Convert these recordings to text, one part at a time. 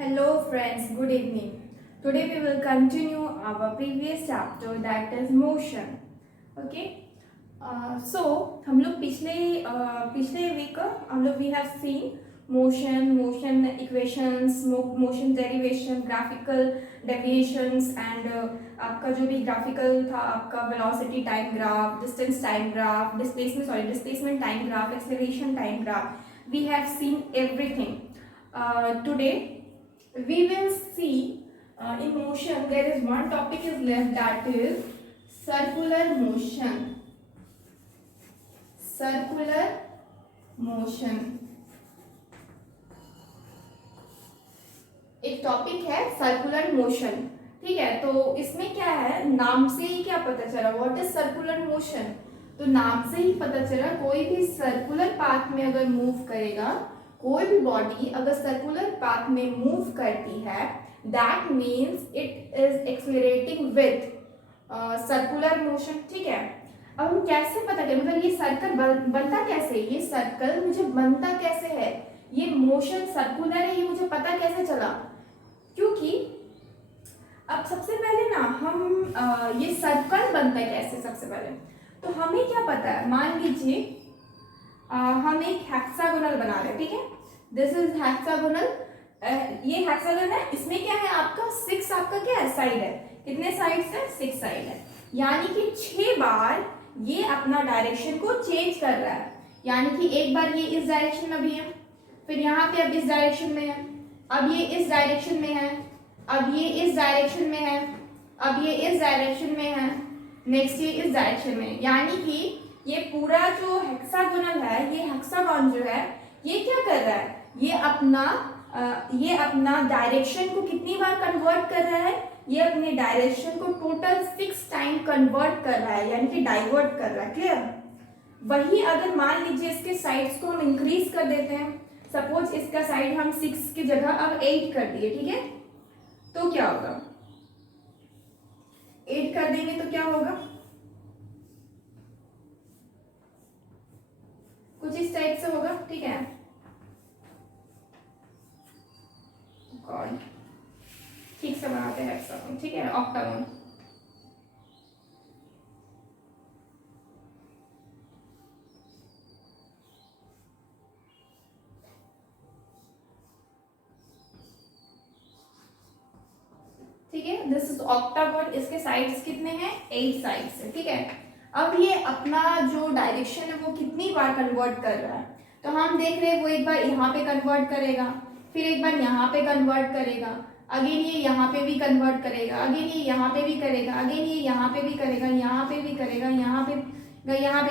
Hello friends, good evening. Today we will continue our previous chapter that is motion. Okay. So हम लोग पिछले week हम लोग we have seen motion equations, motion derivation, graphical deviations and आपका जो भी graphical था आपका velocity time graph, distance time graph, displacement time graph, acceleration time graph. We have seen everything. Today we will see in motion there is one topic is left, that is circular motion. एक topic है circular motion. ठीक है, तो इसमें क्या है, नाम से ही क्या पता चला व्हाट इज सर्कुलर मोशन. तो नाम से ही पता चला कोई भी सर्कुलर पाथ में अगर मूव करेगा, कोई भी बॉडी अगर सर्कुलर पाथ में मूव करती है, that means it is accelerating with circular motion. ठीक है, अब हम कैसे पता करें, मतलब ये सर्कल बनता कैसे, ये सर्कल मुझे बनता कैसे है, ये मोशन सर्कुलर है, ये मुझे पता कैसे चला. क्योंकि अब सबसे पहले ना हम ये सर्कल बनता है कैसे, सबसे पहले तो हमें क्या पता है, मान लीजिए हम एक हेक्सागोनल बना रहे हैं. ठीक है, दिस इज हेक्सागोनल. ये हेक्सागोनल है, इसमें क्या है आपका 6 आपका क्या है साइड है. कितने साइड्स है, 6 साइड है. यानी कि 6 बार ये अपना डायरेक्शन को चेंज कर रहा है. यानी कि एक बार ये इस डायरेक्शन में भी है, फिर यहाँ पे अब इस डायरेक्शन में है, अब ये इस डायरेक्शन में है, अब ये इस डायरेक्शन में है, अब ये इस डायरेक्शन में है, नेक्स्ट ये इस डायरेक्शन में. यानी कि ये पूरा जो हेक्सागोनल है, ये हेक्सागोन जो है ये क्या कर रहा है, ये अपना डायरेक्शन को कितनी बार कन्वर्ट कर रहा है, ये अपने डायरेक्शन को टोटल 6 टाइम कन्वर्ट कर रहा है, यानी कि डाइवर्ट कर रहा है. क्लियर. वही अगर मान लीजिए इसके साइड्स को हम इंक्रीज कर देते हैं, सपोज इसका साइड हम 6 की जगह अब 8 कर दिए. ठीक है, तो क्या होगा, 8 कर देंगे तो क्या होगा, कुछ इस टाइप से होगा. ठीक है, ठीक से बनाते हैं हेक्सागोन. ठीक है, ऑक्टागोन. ठीक है, दिस इज ऑक्टागोन. इसके साइड्स कितने हैं, 8 साइड्स है. ठीक है, अब ये अपना जो डायरेक्शन है वो कितनी बार कन्वर्ट कर रहा है, तो हम देख रहे हैं वो एक बार यहाँ पे कन्वर्ट करेगा, फिर एक बार यहाँ पे कन्वर्ट करेगा, अगेन ये यहाँ पे भी कन्वर्ट करेगा, अगेन ये यहाँ पे भी करेगा, अगेन ये यहाँ पे भी करेगा, यहाँ पे भी करेगा, यहाँ पे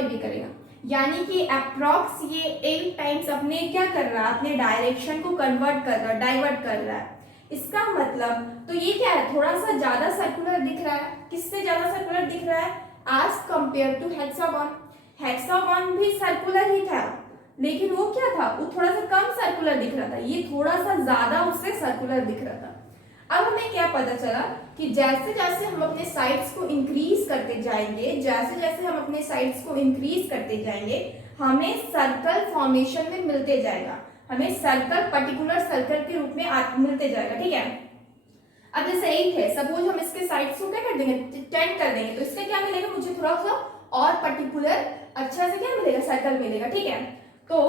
भी करेगा. यानी कि अप्रॉक्स ये 8 टाइम्स अपने क्या कर रहा है, अपने डायरेक्शन को कन्वर्ट कर रहा है, डाइवर्ट कर रहा है. इसका मतलब तो ये क्या है, थोड़ा सा ज्यादा सर्कुलर दिख रहा है. किससे ज्यादा सर्कुलर दिख रहा है, as compare to hexagon. Hexagon भी सर्कुलर ही था, लेकिन वो क्या था, वो थोड़ा सा कम सर्कुलर दिख रहा था, ये थोड़ा सा ज्यादा उससे सर्कुलर दिख रहा था. अब हमें क्या पता चला कि जैसे जैसे हम अपने साइड्स को इंक्रीज करते जाएंगे, हमें सर्कल फॉर्मेशन में मिलते जाएगा, हमें सर्कल पर्टिकुलर सर्कल के रूप में मिलते जाएगा. ठीक है, अब जैसे 8 है, सपोज हम इसके साइड्स को क्या कर देंगे, 10 कर देंगे, तो इसका क्या मिलेगा, मुझे थोड़ा सा और पर्टिकुलर अच्छा से क्या मिलेगा, सर्कल मिलेगा. ठीक है, तो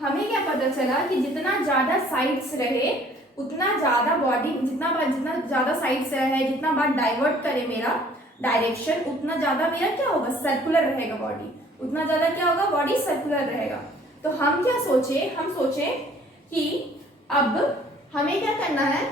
हमें क्या पता चला कि जितना ज्यादा साइड्स रहे उतना ज्यादा बॉडी, जितना ज्यादा साइड्स है, जितना बार डाइवर्ट करे मेरा डायरेक्शन, उतना ज्यादा मेरा क्या होगा, सर्कुलर रहेगा बॉडी, उतना ज्यादा क्या होगा, बॉडी सर्कुलर रहेगा. तो हम क्या सोचे, हम सोचे कि अब हमें क्या करना है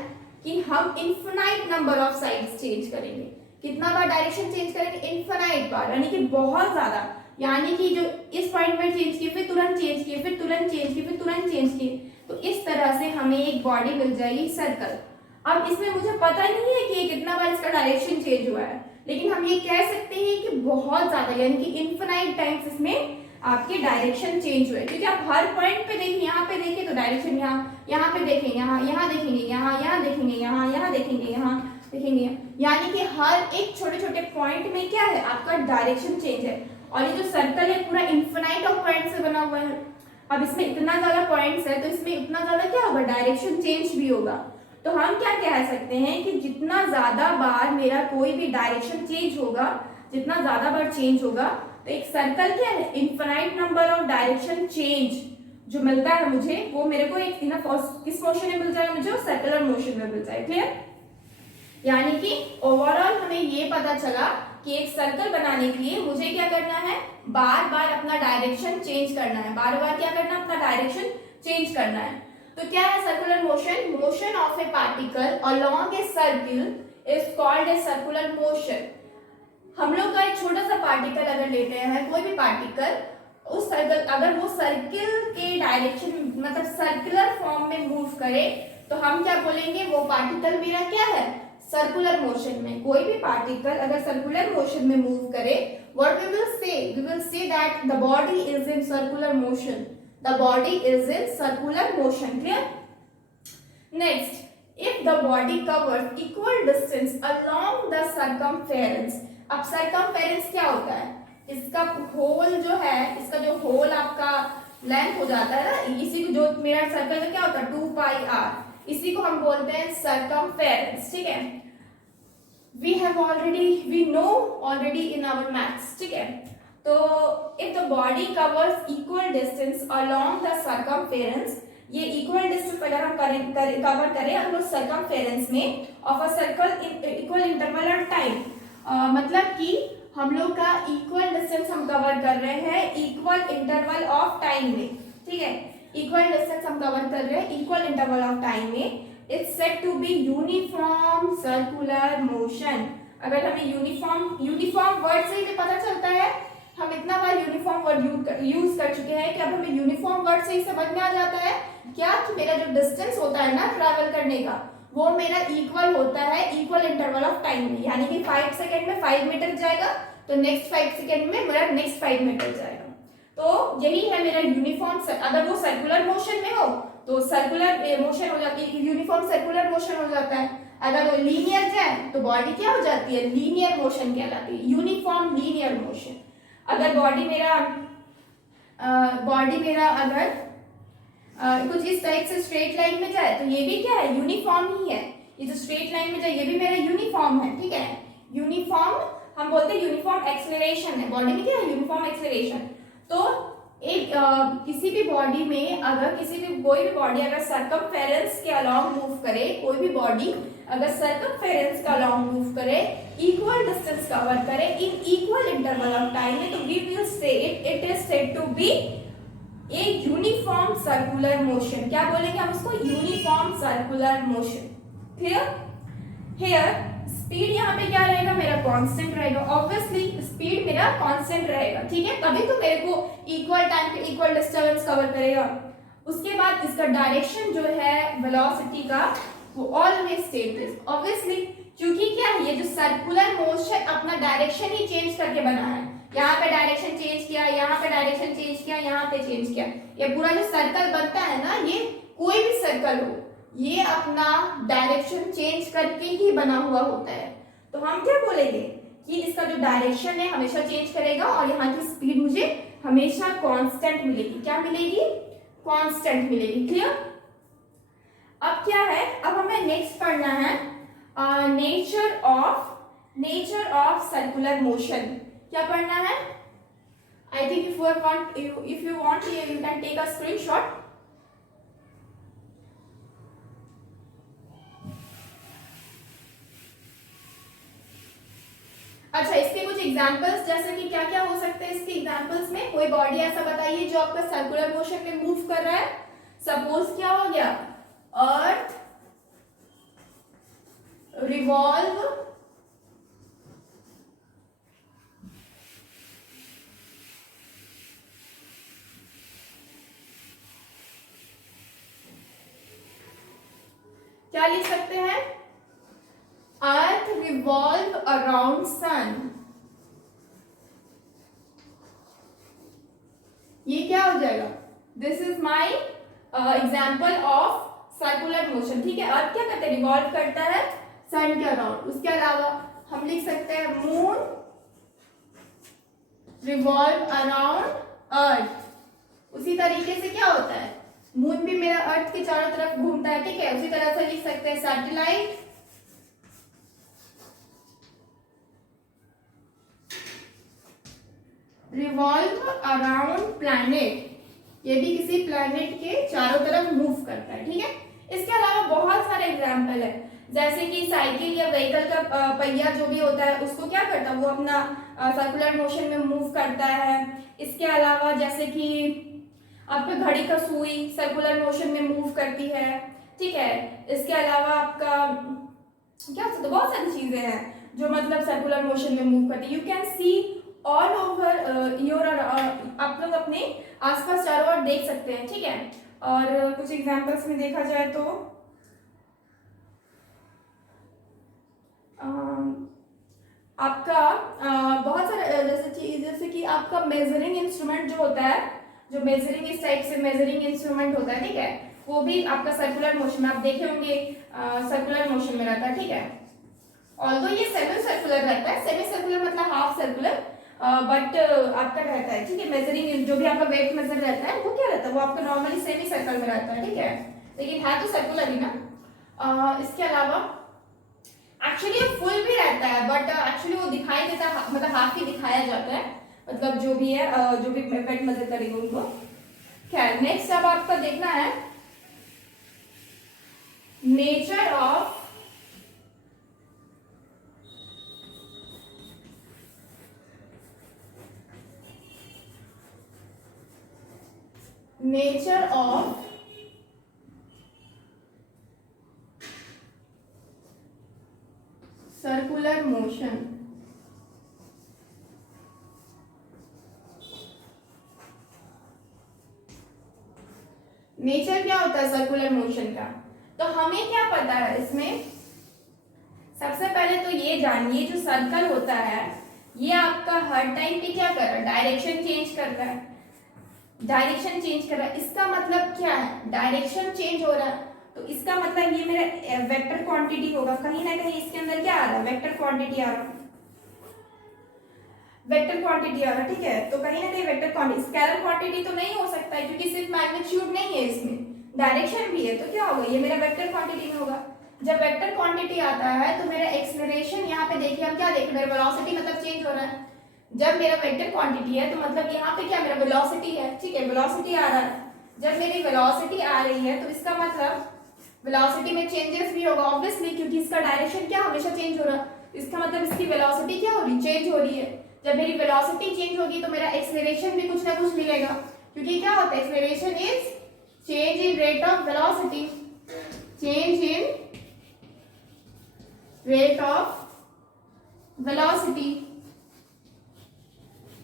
कि हम infinite number of sides change करेंगे. कितना बार डायरेक्शन चेंज करेंगे, इन्फिनाइट बार, यानी कि बहुत ज्यादा. यानी कि जो इस पॉइंट में चेंज किए, फिर तुरंत चेंज किए, फिर तुरंत चेंज किए, फिर तुरंत चेंज किए, तो इस तरह से हमें एक बॉडी मिल जाएगी सर्कल. अब इसमें मुझे पता नहीं है कि कितना बार इसका डायरेक्शन चेंज हुआ है, लेकिन हम ये कह सकते हैं कि बहुत ज्यादा, यानी कि इन्फिनाइट टाइम्स इसमें आपके डायरेक्शन चेंज हुए. क्योंकि आप हर पॉइंट पे देखिए, यहाँ पे देखिए तो डायरेक्शन यहाँ पे देखेंगे, यहाँ देखेंगे, यहाँ देखेंगे, यहाँ देखेंगे, यहाँ देखेंगे, यानी कि हर एक छोटे छोटे पॉइंट में क्या है, आपका डायरेक्शन चेंज है. और ये जो सर्कल है पूरा इन्फिनाइट ऑफ पॉइंट से बना हुआ है. अब इसमें इतना ज्यादा पॉइंट्स है तो इसमें इतना ज्यादा क्या होगा, डायरेक्शन चेंज भी होगा. तो हम क्या कह सकते हैं कि जितना ज्यादा बार मेरा कोई भी डायरेक्शन चेंज होगा, जितना ज्यादा बार चेंज होगा, तो एक सर्कल क्या है, infinite number of direction change जो मिलता है मुझे, वो मेरे को एक किस मोशन में मिल जाएगा, मुझे सर्कुलर मोशन में मिल जाएगा। क्लियर? यानी कि ओवरऑल हमें ये पता चला कि एक सर्कल बनाने के लिए मुझे क्या करना है, बार बार अपना डायरेक्शन चेंज करना है, बार बार क्या करना है, अपना डायरेक्शन चेंज करना है। तो क्या है circular motion? Motion of A particle along a circle is called a circular motion. हम लोग का एक छोटा सा पार्टिकल अगर लेते हैं, कोई भी पार्टिकल, उस सर्कल अगर वो सर्किल के डायरेक्शन मतलब सर्कुलर फॉर्म में मूव करे तो हम क्या बोलेंगे, वो पार्टिकल मेरा क्या है, सर्कुलर मोशन में। कोई भी पार्टिकल अगर सर्कुलर मोशन में मूव करे, what we will say that the body is in circular motion, the body is in circular motion. Clear? Next, if the body covers equal distance along the circumference। अब circumference क्या होता है, इसका whole जो है, इसका जो होल आपका लेंथ हो जाता है ना, इसी को जो मेरा सर्कल का क्या होता है 2 पाई r, इसी को हम बोलते हैं circumference। ठीक है, we know already in our maths। ठीक है, तो if the body covers equal distance along the circumference, ये इक्वल डिस्टेंस अगर हम कवर करें अगर उस सर्कमफेरेंस में of a circle in equal interval of time, मतलब कि हम लोग का इक्वल डिस्टेंस हम कवर कर रहे हैं इक्वल इंटरवल ऑफ टाइम में। ठीक है, इक्वल डिस्टेंस हम कवर कर रहे हैं इक्वल इंटरवल ऑफ टाइम में, it's said to be uniform circular motion. अगर हमें यूनिफॉर्म वर्ड से ही पता चलता है, हम इतना बार यूनिफॉर्म वर्ड यूज कर चुके हैं कि अब हमें यूनिफॉर्म वर्ड से ही समझ में आ जाता है क्या, कि मेरा जो डिस्टेंस होता है ना ट्रैवल करने का, वो मेरा इक्वल होता है इक्वल इंटरवल ऑफ टाइम में। यानी कि 5 सेकेंड में 5 मीटर जाएगा तो नेक्स्ट 5 सेकेंड में मेरा नेक्स्ट 5 मीटर जाएगा। तो यही है मेरा यूनिफॉर्म। अगर वो सर्कुलर मोशन में हो तो सर्कुलर मोशन हो जाती है, यूनिफॉर्म सर्कुलर मोशन हो जाता है। अगर वो लीनियर जाए तो बॉडी क्या हो जाती है, लीनियर मोशन कहलाती है, यूनिफॉर्म लीनियर मोशन। अगर बॉडी मेरा अगर कुछ इस टाइप से स्ट्रेट लाइन में जाए तो ये भी क्या है, यूनिफॉर्म ही है। ये जो स्ट्रेट लाइन में जाए ये भी मेरा यूनिफॉर्म है। ठीक है, यूनिफॉर्म हम बोलते हैं यूनिफॉर्म एक्सेलरेशन है, बॉडी में क्या है, यूनिफॉर्म एक्सेलरेशन। तो एक किसी भी बॉडी में अगर कोई भी बॉडी अगर सर्कमफेरेंस के अलोंग मूव करे, कोई भी बॉडी अगर सर्कमफेरेंस का अलोंग मूव करे, इक्वल डिस्टेंस कवर करे in equal interval of time में, तो we will say it is said to be a uniform circular motion. क्या बोलेंगे हम उसको, uniform circular motion. Clear? Here speed यहाँ पे क्या रहेगा, मेरा कांस्टेंट रहेगा। ऑब्वियसली स्पीड मेरा कांस्टेंट रहेगा। ठीक है, तभी तो मेरे को इक्वल टाइम पे इक्वल डिस्टेंस कवर करेगा। उसके बाद इसका डायरेक्शन जो है वेलोसिटी का, वो ऑलवेज स्टेट दिस। ऑब्वियसली क्योंकि क्या है, ये जो सर्कुलर मोशन अपना डायरेक्शन ही चेंज करके बना है। यहाँ पे डायरेक्शन चेंज किया, यहाँ पे डायरेक्शन चेंज किया, यहाँ पे चेंज किया। ये पूरा जो सर्कल बनता है ना, ये कोई भी सर्कल हो, ये अपना डायरेक्शन चेंज करके ही बना हुआ होता है। तो हम क्या बोलेंगे कि इसका जो डायरेक्शन है हमेशा चेंज करेगा और यहाँ की स्पीड मुझे हमेशा कांस्टेंट मिलेगी। क्या मिलेगी, कांस्टेंट मिलेगी। क्लियर? अब क्या है, अब हमें नेक्स्ट पढ़ना है नेचर ऑफ सर्कुलर मोशन। क्या पढ़ना है? I think if you want you can take a screenshot. अच्छा, इसके कुछ एग्जांपल्स जैसे कि क्या क्या हो सकते हैं इसके एग्जांपल्स में। कोई बॉडी ऐसा बताइए जो आपका सर्कुलर मोशन में मूव कर रहा है। सपोज क्या हो गया, अर्थ रिवॉल्व क्या लिख सकते हैं, अर्थ रिवॉल्व अराउंड सन। ये क्या हो जाएगा, this is my example of circular motion. ठीक है, अर्थ क्या करता है, रिवॉल्व करता है सन के अराउंड। उसके अलावा हम लिख सकते हैं मून रिवॉल्व अराउंड अर्थ। उसी तरीके से क्या होता है, मून भी मेरा अर्थ के चारों तरफ घूमता है, ठीक है। उसी तरह से लिख सकते हैं सैटेलाइट रिवॉल्व अराउंड प्लैनेट, ये भी किसी प्लैनेट के चारों तरफ मूव करता है, ठीक है। इसके अलावा बहुत सारे एग्जाम्पल है, जैसे कि साइकिल या व्हीकल का पहिया जो भी होता है उसको क्या करता है, वो अपना सर्कुलर मोशन में मूव करता है। इसके अलावा जैसे कि आपका घड़ी का सुई सर्कुलर मोशन में मूव करती है, ठीक है। इसके अलावा आपका क्या हो सकता है, बहुत सारी चीजें हैं जो मतलब सर्कुलर मोशन में मूव करती है। You can see all over your, आप लोग अपने आसपास चारों ओर देख सकते हैं, ठीक है। और कुछ एग्जांपल्स में देखा जाए तो आपका बहुत सारे जैसे कि आपका मेजरिंग इंस्ट्रूमेंट जो होता है, जो मेजरिंग इस टाइप से मेजरिंग इंस्ट्रूमेंट होता है, ठीक है, वो भी आपका सर्कुलर मोशन में आप देखे होंगे, सर्कुलर मोशन में रहता है, ठीक है। ऑल्दो ये सेमी सर्कुलर रहता है, सेमी सर्कुलर मतलब हाफ सर्कुलर, बट आपका रहता है, ठीक है। मेजरिंग जो भी आपका वेट मेजर रहता है वो क्या रहता है, वो आपका नॉर्मली सेमी सर्कल में रहता है, ठीक है, लेकिन है तो सर्कुलर ही ना। इसके अलावा एक्चुअली ये फुल भी रहता है, बट एक्चुअली वो दिखाई देता है, मतलब हाफ ही दिखाया जाता है, मतलब जो भी है, जो भी वेट मेजर करेंगे उनको। खैर, नेक्स्ट अब आपका देखना है nature of circular motion. Nature क्या होता है सर्कुलर मोशन का, तो हमें क्या पता है इसमें। सबसे पहले तो ये जानिए, जो सर्कल होता है ये आपका हर टाइम पे क्या कर रहा है, डायरेक्शन चेंज कर रहा है, डायरेक्शन चेंज कर रहा है। इसका मतलब क्या है, डायरेक्शन चेंज हो रहा है, तो इसका मतलब ये मेरा वेक्टर क्वांटिटी होगा, कहीं ना कहीं इसके अंदर क्या आ रहा है, वेक्टर क्वांटिटी आ रहा है, वेक्टर क्वांटिटी आ रहा है, ठीक है। तो कहीं ना कहीं वेक्टर क्वांटिटी, स्केलर क्वांटिटी तो नहीं हो सकता है क्योंकि सिर्फ मैग्नीट्यूड नहीं है, इसमें डायरेक्शन भी है, तो क्या होगा, ये मेरा वेक्टर क्वांटिटी में होगा। जब वेक्टर क्वांटिटी आता है तो मेरा एक्सेलरेशन, यहाँ पे देखिए हम क्या देख रहे हैं, मेरा वेलोसिटी मतलब चेंज हो रहा है। जब मेरा वेक्टर क्वांटिटी है तो मतलब यहाँ पे क्या मेरा वेलोसिटी है, ठीक है, वेलोसिटी आ रहा है। जब मेरी वेलोसिटी आ रही है तो इसका मतलब वेलोसिटी में चेंजेस भी होगा ऑब्वियसली, क्योंकि इसका डायरेक्शन क्या हमेशा चेंज हो रहा है, इसका मतलब इसकी वेलोसिटी क्या हो रही, चेंज हो रही है। जब मेरी वेलोसिटी चेंज होगी तो मेरा एक्सेलरेशन भी कुछ ना कुछ मिलेगा, क्योंकि क्या होता है, acceleration is change in rate of velocity, change in rate of velocity,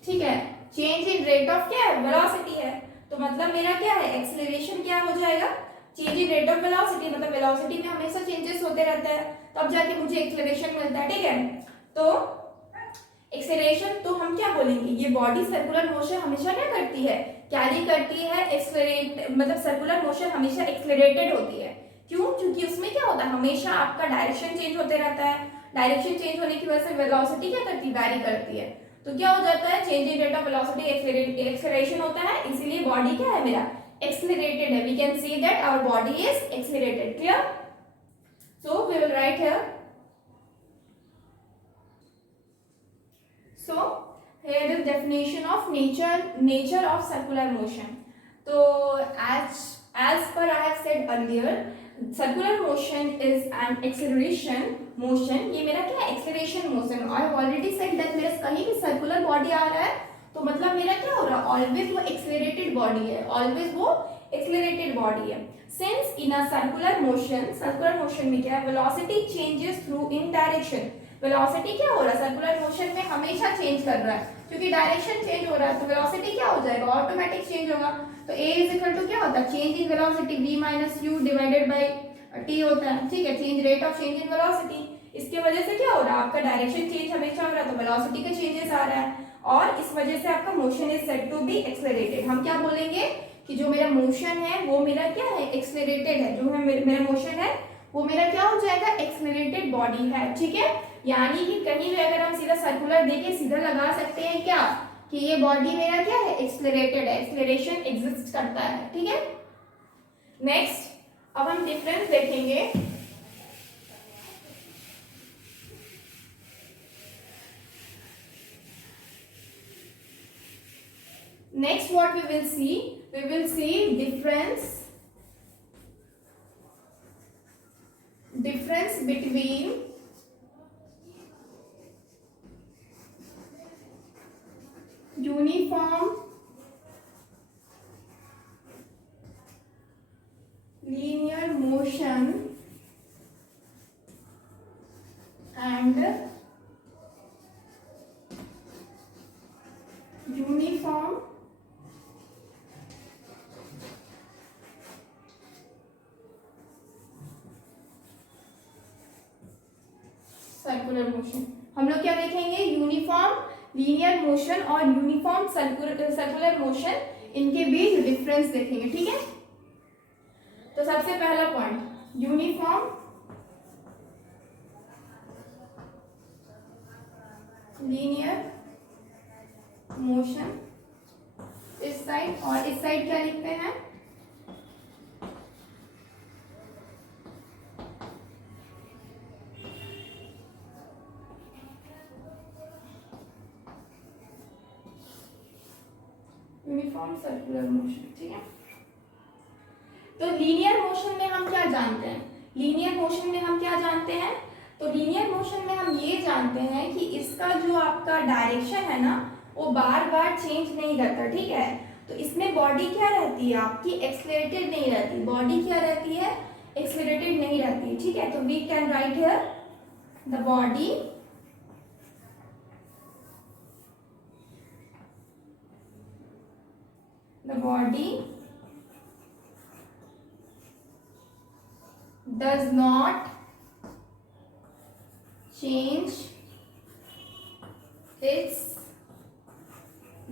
ठीक है। चेंज इन रेट ऑफ क्या है, वेलोसिटी है, तो मतलब मेरा क्या है, एक्सेलरेशन क्या हो जाएगा, change in rate of velocity, मतलब वेलोसिटी में हमेशा चेंजेस होते रहता है, तब जाके मुझे एक्सेलरेशन मिलता है, ठीक है। तो एक्सेलरेशन, तो हम क्या बोलेंगे, ये बॉडी सर्कुलर मोशन हमेशा क्या करती है, कैरी करती है, एक्सेलरेट, मतलब सर्कुलर मोशन हमेशा एक्सेलरेटेड होती है। क्यों, क्योंकि उसमें क्या होता है, हमेशा आपका डायरेक्शन चेंज होते रहता है, डायरेक्शन चेंज होने की वजह से वेलोसिटी क्या करती है, वैरी करती है, तो क्या हो जाता है, change in rate of velocity, acceleration होता है, इसीलिए बॉडी क्या है मेरा, एक्सेलरेटेड है। We can see that our body is accelerated, clear. So we will write here, so here is definition of nature of circular motion. So as per I have said earlier, circular motion is an acceleration motion. ये मेरा क्या है, acceleration motion. I have already said that मेरा कहीं भी circular body आ रहा है तो मतलब मेरा क्या हो रहा है, always वो accelerated body है, always वो accelerated body है। Since in a circular motion में क्या है, velocity changes through in direction. Velocity क्या हो रहा है, सर्कुलर मोशन में हमेशा चेंज कर रहा है, क्योंकि डायरेक्शन चेंज हो रहा है, तो वेलोसिटी क्या हो जाएगा, ऑटोमेटिक चेंज होगा। तो a इज इक्वल टू क्या होता है, change in velocity v minus u divided by t होता है, ठीक है, change rate of change in velocity. इसके वजह से क्या हो रहा है, आपका डायरेक्शन चेंज हमेशा हो रहा है, तो वेलोसिटी का चेंजेस आ रहा है, और इस वजह से आपका motion is said to be accelerated. हम क्या बोलेंगे कि जो मेरा मोशन है वो मेरा क्या है, एक्सेलरेटेड है, जो है मेरा मोशन है वो मेरा क्या हो जाएगा, एक्सेलरेटेड बॉडी है, ठीक है। यानी कि कहीं भी अगर हम सीधा सर्कुलर देके सीधा लगा सकते हैं क्या, कि ये बॉडी मेरा क्या है, एक्सेलरेटेड है, एक्सेलरेशन एग्जिस्ट करता है, ठीक है। नेक्स्ट अब हम डिफरेंस देखेंगे। Next what we will see difference between uniform linear motion and uniform circular motion. हम लोग क्या देखेंगे, यूनिफॉर्म लीनियर मोशन और यूनिफॉर्म सर्कुलर मोशन, इनके बीच डिफरेंस देखेंगे। ठीक है, तो सबसे पहला पॉइंट यूनिफॉर्म लीनियर मोशन, इस साइड और इस साइड क्या लिखते हैं, यूनिफॉर्म सर्कुलर मोशन। ठीक है, तो लीनियर मोशन में हम क्या जानते हैं, तो लीनियर मोशन में हम ये जानते हैं कि इसका जो आपका डायरेक्शन है ना, वो बार बार चेंज नहीं करता। ठीक है, तो इसमें बॉडी क्या रहती है आपकी, एक्सेलरेटेड नहीं रहती, बॉडी क्या रहती है, एक्सेलरेटेड नहीं रहती। ठीक है, तो we can write here the body does not change its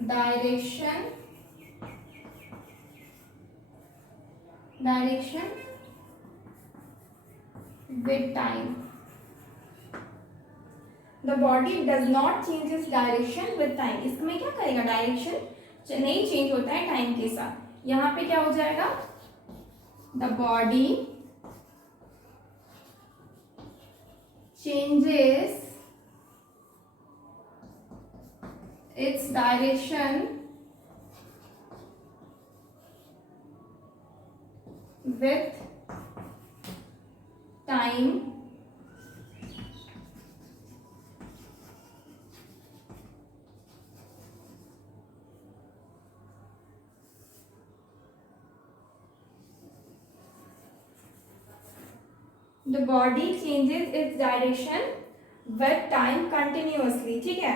direction with time. The body does not change its direction with time. इसमें क्या करेगा, डायरेक्शन नहीं चेंज होता है टाइम के साथ। यहां पे क्या हो जाएगा, the body changes its direction with time the body changes its direction with time continuously। ठीक है,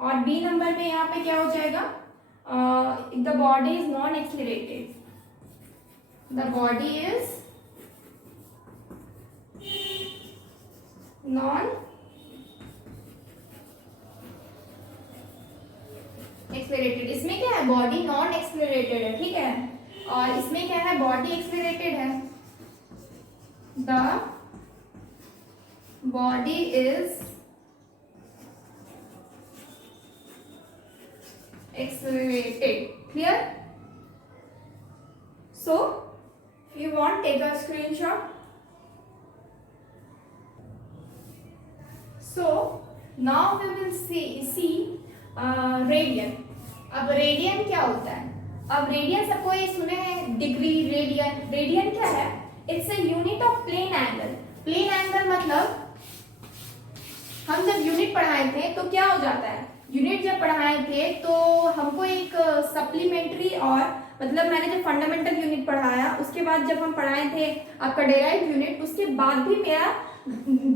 और बी नंबर में यहाँ पे क्या हो जाएगा, the body is non accelerated, the body is non accelerated. इसमें क्या है, बॉडी नॉन एक्सीलरेटेड है। ठीक है, और इसमें क्या है, बॉडी एक्सीलरेटेड है। The body is accelerated. Clear? So, if you want, take a screenshot. So, now we will see radian. अब रेडियन क्या होता है, अब रेडियन सबको ये सुने हैं, डिग्री रेडियन। रेडियन क्या है, it's a unit of plane angle. Plane angle मतलब हम जब यूनिट पढ़ाए थे तो क्या हो जाता है, यूनिट जब पढ़ाए थे तो हमको एक सप्लीमेंट्री, और मतलब मैंने जब फंडामेंटल यूनिट पढ़ाया उसके बाद जब हम पढ़ाए थे आपका डेराइव यूनिट, उसके बाद भी मेरा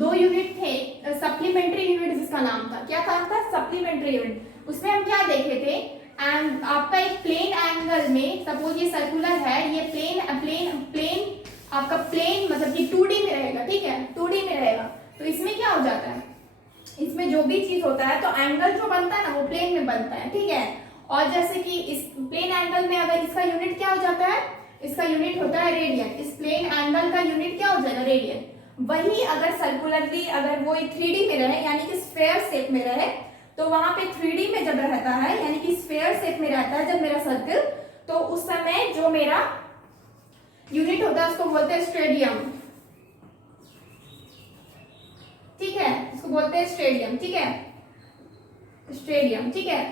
2 यूनिट थे सप्लीमेंट्री यूनिट, जिसका नाम था, क्या नाम था, सप्लीमेंट्री यूनिट। उसमें हम क्या देखे थे, एंड आपका एक प्लेन एंगल में, सपोज ये सर्कुलर है, ये प्लेन आपका प्लेन मतलब कि 2D में रहेगा। ठीक है, 2D में रहेगा, तो इसमें क्या हो जाता है, इसमें जो भी चीज होता है तो एंगल जो बनता है ना वो प्लेन में बनता है। ठीक है, और जैसे कि इस प्लेन एंगल में अगर इसका यूनिट क्या हो जाता है, इसका यूनिट होता है रेडियन, इस प्लेन एंगल का यूनिट क्या हो जाएगा, रेडियन। वही अगर सर्कुलरली अगर वो 3D में रहे, यानी कि स्फेयर शेप में रहे, तो वहां पे 3D में जब रहता है, यानी कि स्फेयर शेप में रहता है जब मेरा सर्कल, तो उस समय जो मेरा यूनिट होता है उसको बोलते हैं स्टेडियम, ठीक है, इसको बोलते हैं स्टेडियम, ठीक है, स्टेडियम, ठीक है।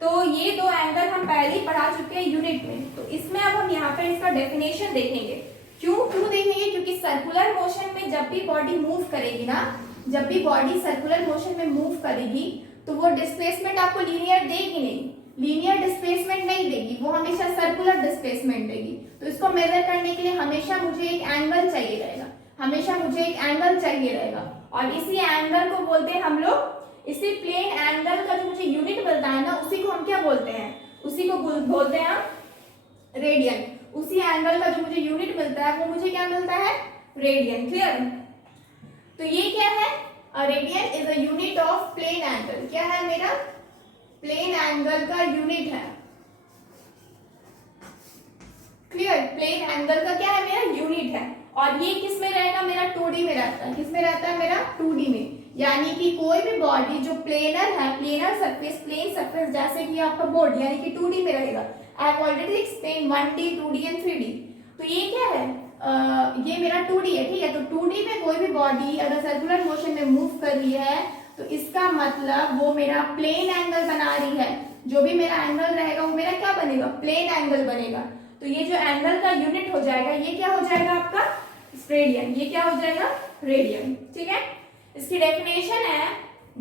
तो ये दो एंगल हम पहले ही पढ़ा चुके हैं यूनिट में, तो इसमें अब हम यहाँ पे इसका डेफिनेशन देखेंगे। क्यों देखेंगे? क्योंकि सर्कुलर मोशन में जब भी बॉडी मूव करेगी ना, जब भी बॉडी सर्कुलर मोशन में मूव करेगी तो वो डिस्प्लेसमेंट आपको लीनियर देगी नहीं, लीनियर डिस्प्लेसमेंट नहीं देगी, वो हमेशा सर्कुलर डिस्प्लेसमेंट देगी। तो इसको मेजर करने के लिए हमेशा मुझे एक एंगल चाहिए रहेगा, हमेशा मुझे एक एंगल चाहिए रहेगा, और इसी एंगल को बोलते हैं हम लोग, इसी प्लेन एंगल का जो मुझे यूनिट मिलता है ना, उसी को हम क्या बोलते हैं? उसी को बोलते हैं हम रेडियन। उसी एंगल का जो मुझे यूनिट मिलता है वो मुझे क्या मिलता है? रेडियन। क्लियर? तो ये क्या है? Radian is a unit of plane angle. क्या है मेरा? प्लेन एंगल का यूनिट है। क्लियर? प्लेन एंगल का क्या है? मेरा यूनिट है। और ये किस में रहेगा? मेरा 2D में रहता है। किस में रहता है? मेरा 2D में। यानी कि कोई भी बॉडी जो प्लेनर है, प्लेनर सरफेस, प्लेन सरफेस, जैसे कि आपका बोर्ड यानी कि 2D में रहेगा। I have already explain 1D, 2D and 3D। तो ये क्या है? ये मेरा 2D है, ठीक है। तो 2D में कोई भी बॉडी अगर सर्कुलर मोशन में मूव कर रही है तो इसका मतलब वो मेरा प्लेन एंगल बना रही है। जो भी मेरा एंगल रहेगा वो मेरा क्या बनेगा? प्लेन एंगल बनेगा। तो ये जो एंगल का यूनिट हो जाएगा ये क्या हो जाएगा आपका? रेडियन। ये क्या हो जाएगा? रेडियन। ठीक है। इसकी डेफिनेशन है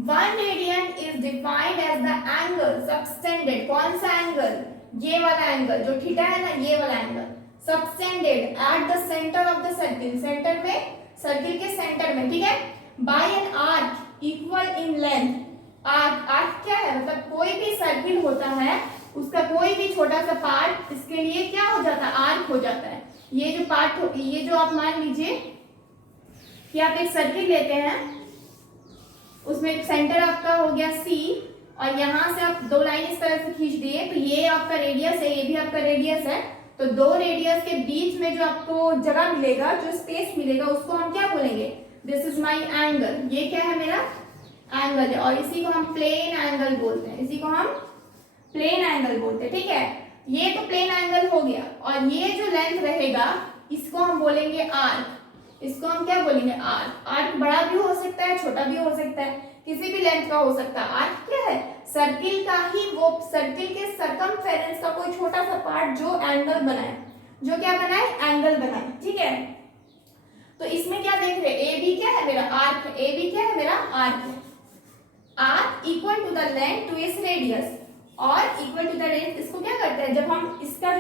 1 radian is defined as the angle subtended. कौन सा एंगल? ये वाला एंगल जो थीटा है ना, ये वाला angle subtended at the centre of the circle. Centre में, सर्किल के सेंटर में, ठीक है। By an arc equal in length. Arc क्या है? मतलब कोई भी सर्किल होता है उसका कोई भी छोटा सा पार्ट इसके लिए क्या हो जाता है? आर्क हो जाता है। ये जो पार्ट, ये जो आप मान लीजिए कि आप एक सर्किल लेते हैं, उसमें एक सेंटर आपका हो गया C, और यहां से आप दो लाइन इस तरह से खींच दिए, तो ये आपका रेडियस है, ये भी आपका रेडियस है। तो दो रेडियस के बीच में जो आपको जगह मिलेगा, जो स्पेस मिलेगा, उसको हम क्या बोलेंगे? This is my angle. ये क्या है? मेरा एंगल है, और इसी को हम प्लेन एंगल बोलते हैं। इसी को हम प्लेन एंगल बोलते हैं, ठीक है। ये तो प्लेन एंगल हो गया, और ये जो लेंथ रहेगा इसको हम बोलेंगे आर्क। इसको हम क्या बोलेंगे? आर्क। आर्क बड़ा भी हो सकता है, छोटा भी हो सकता है, किसी भी लेंथ का हो सकता है। आर्क क्या है? सर्किल का ही, वो सर्किल के सरकमफेरेंस का कोई छोटा सा पार्ट जो एंगल बनाए, जो क्या बनाए? एंगल बनाए, ठीक है। तो इसमें क्या देख रहे? ए बी क्या है? मेरा आर्क है। ए बी क्या है? मेरा आर्क है। Arc equal to the length to its radius, और इक्वल टू द रेडियस। इसको क्या करते हैं? जब हम इसका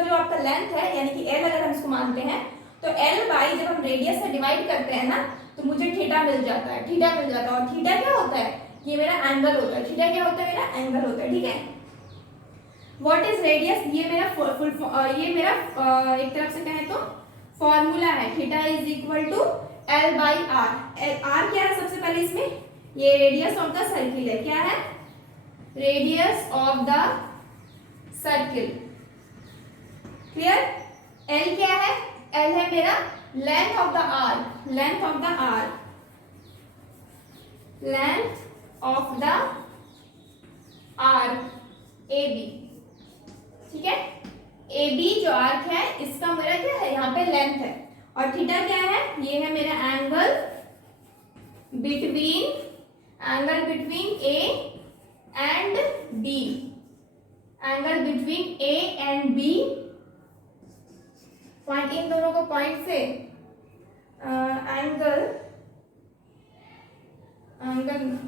जो आपका लेंथ है, यानी कि L अगर हम इसको मानते हैं, तो L बाई जब हम रेडियस से डिवाइड करते हैं ना, तो मुझे थीटा मिल जाता है। थीटा मिल जाता है, और थीटा क्या होता है? ये मेरा एंगल होता है। थीटा क्या होता है? मेरा एंगल होता है, ठीक है। What is radius? ये मेरा ये मेरा एक तरफ से कहें तो फॉर्मूला है। Theta is equal to L by R। R क्या है? सबसे पहले इसमें ये रेडियस ऑफ द सर्किल है। क्या है? Radius of the circle. Clear? L क्या है? L है मेरा length of the arc. Length of the arc, length of the arc AB, ठीक है। AB जो आर्क है इसका मेरा क्या है? यहाँ पे लेंथ है, और थीटा क्या है? ये है मेरा angle between A and B। Angle between A and B, point, इन दोनों को पॉइंट से एंगल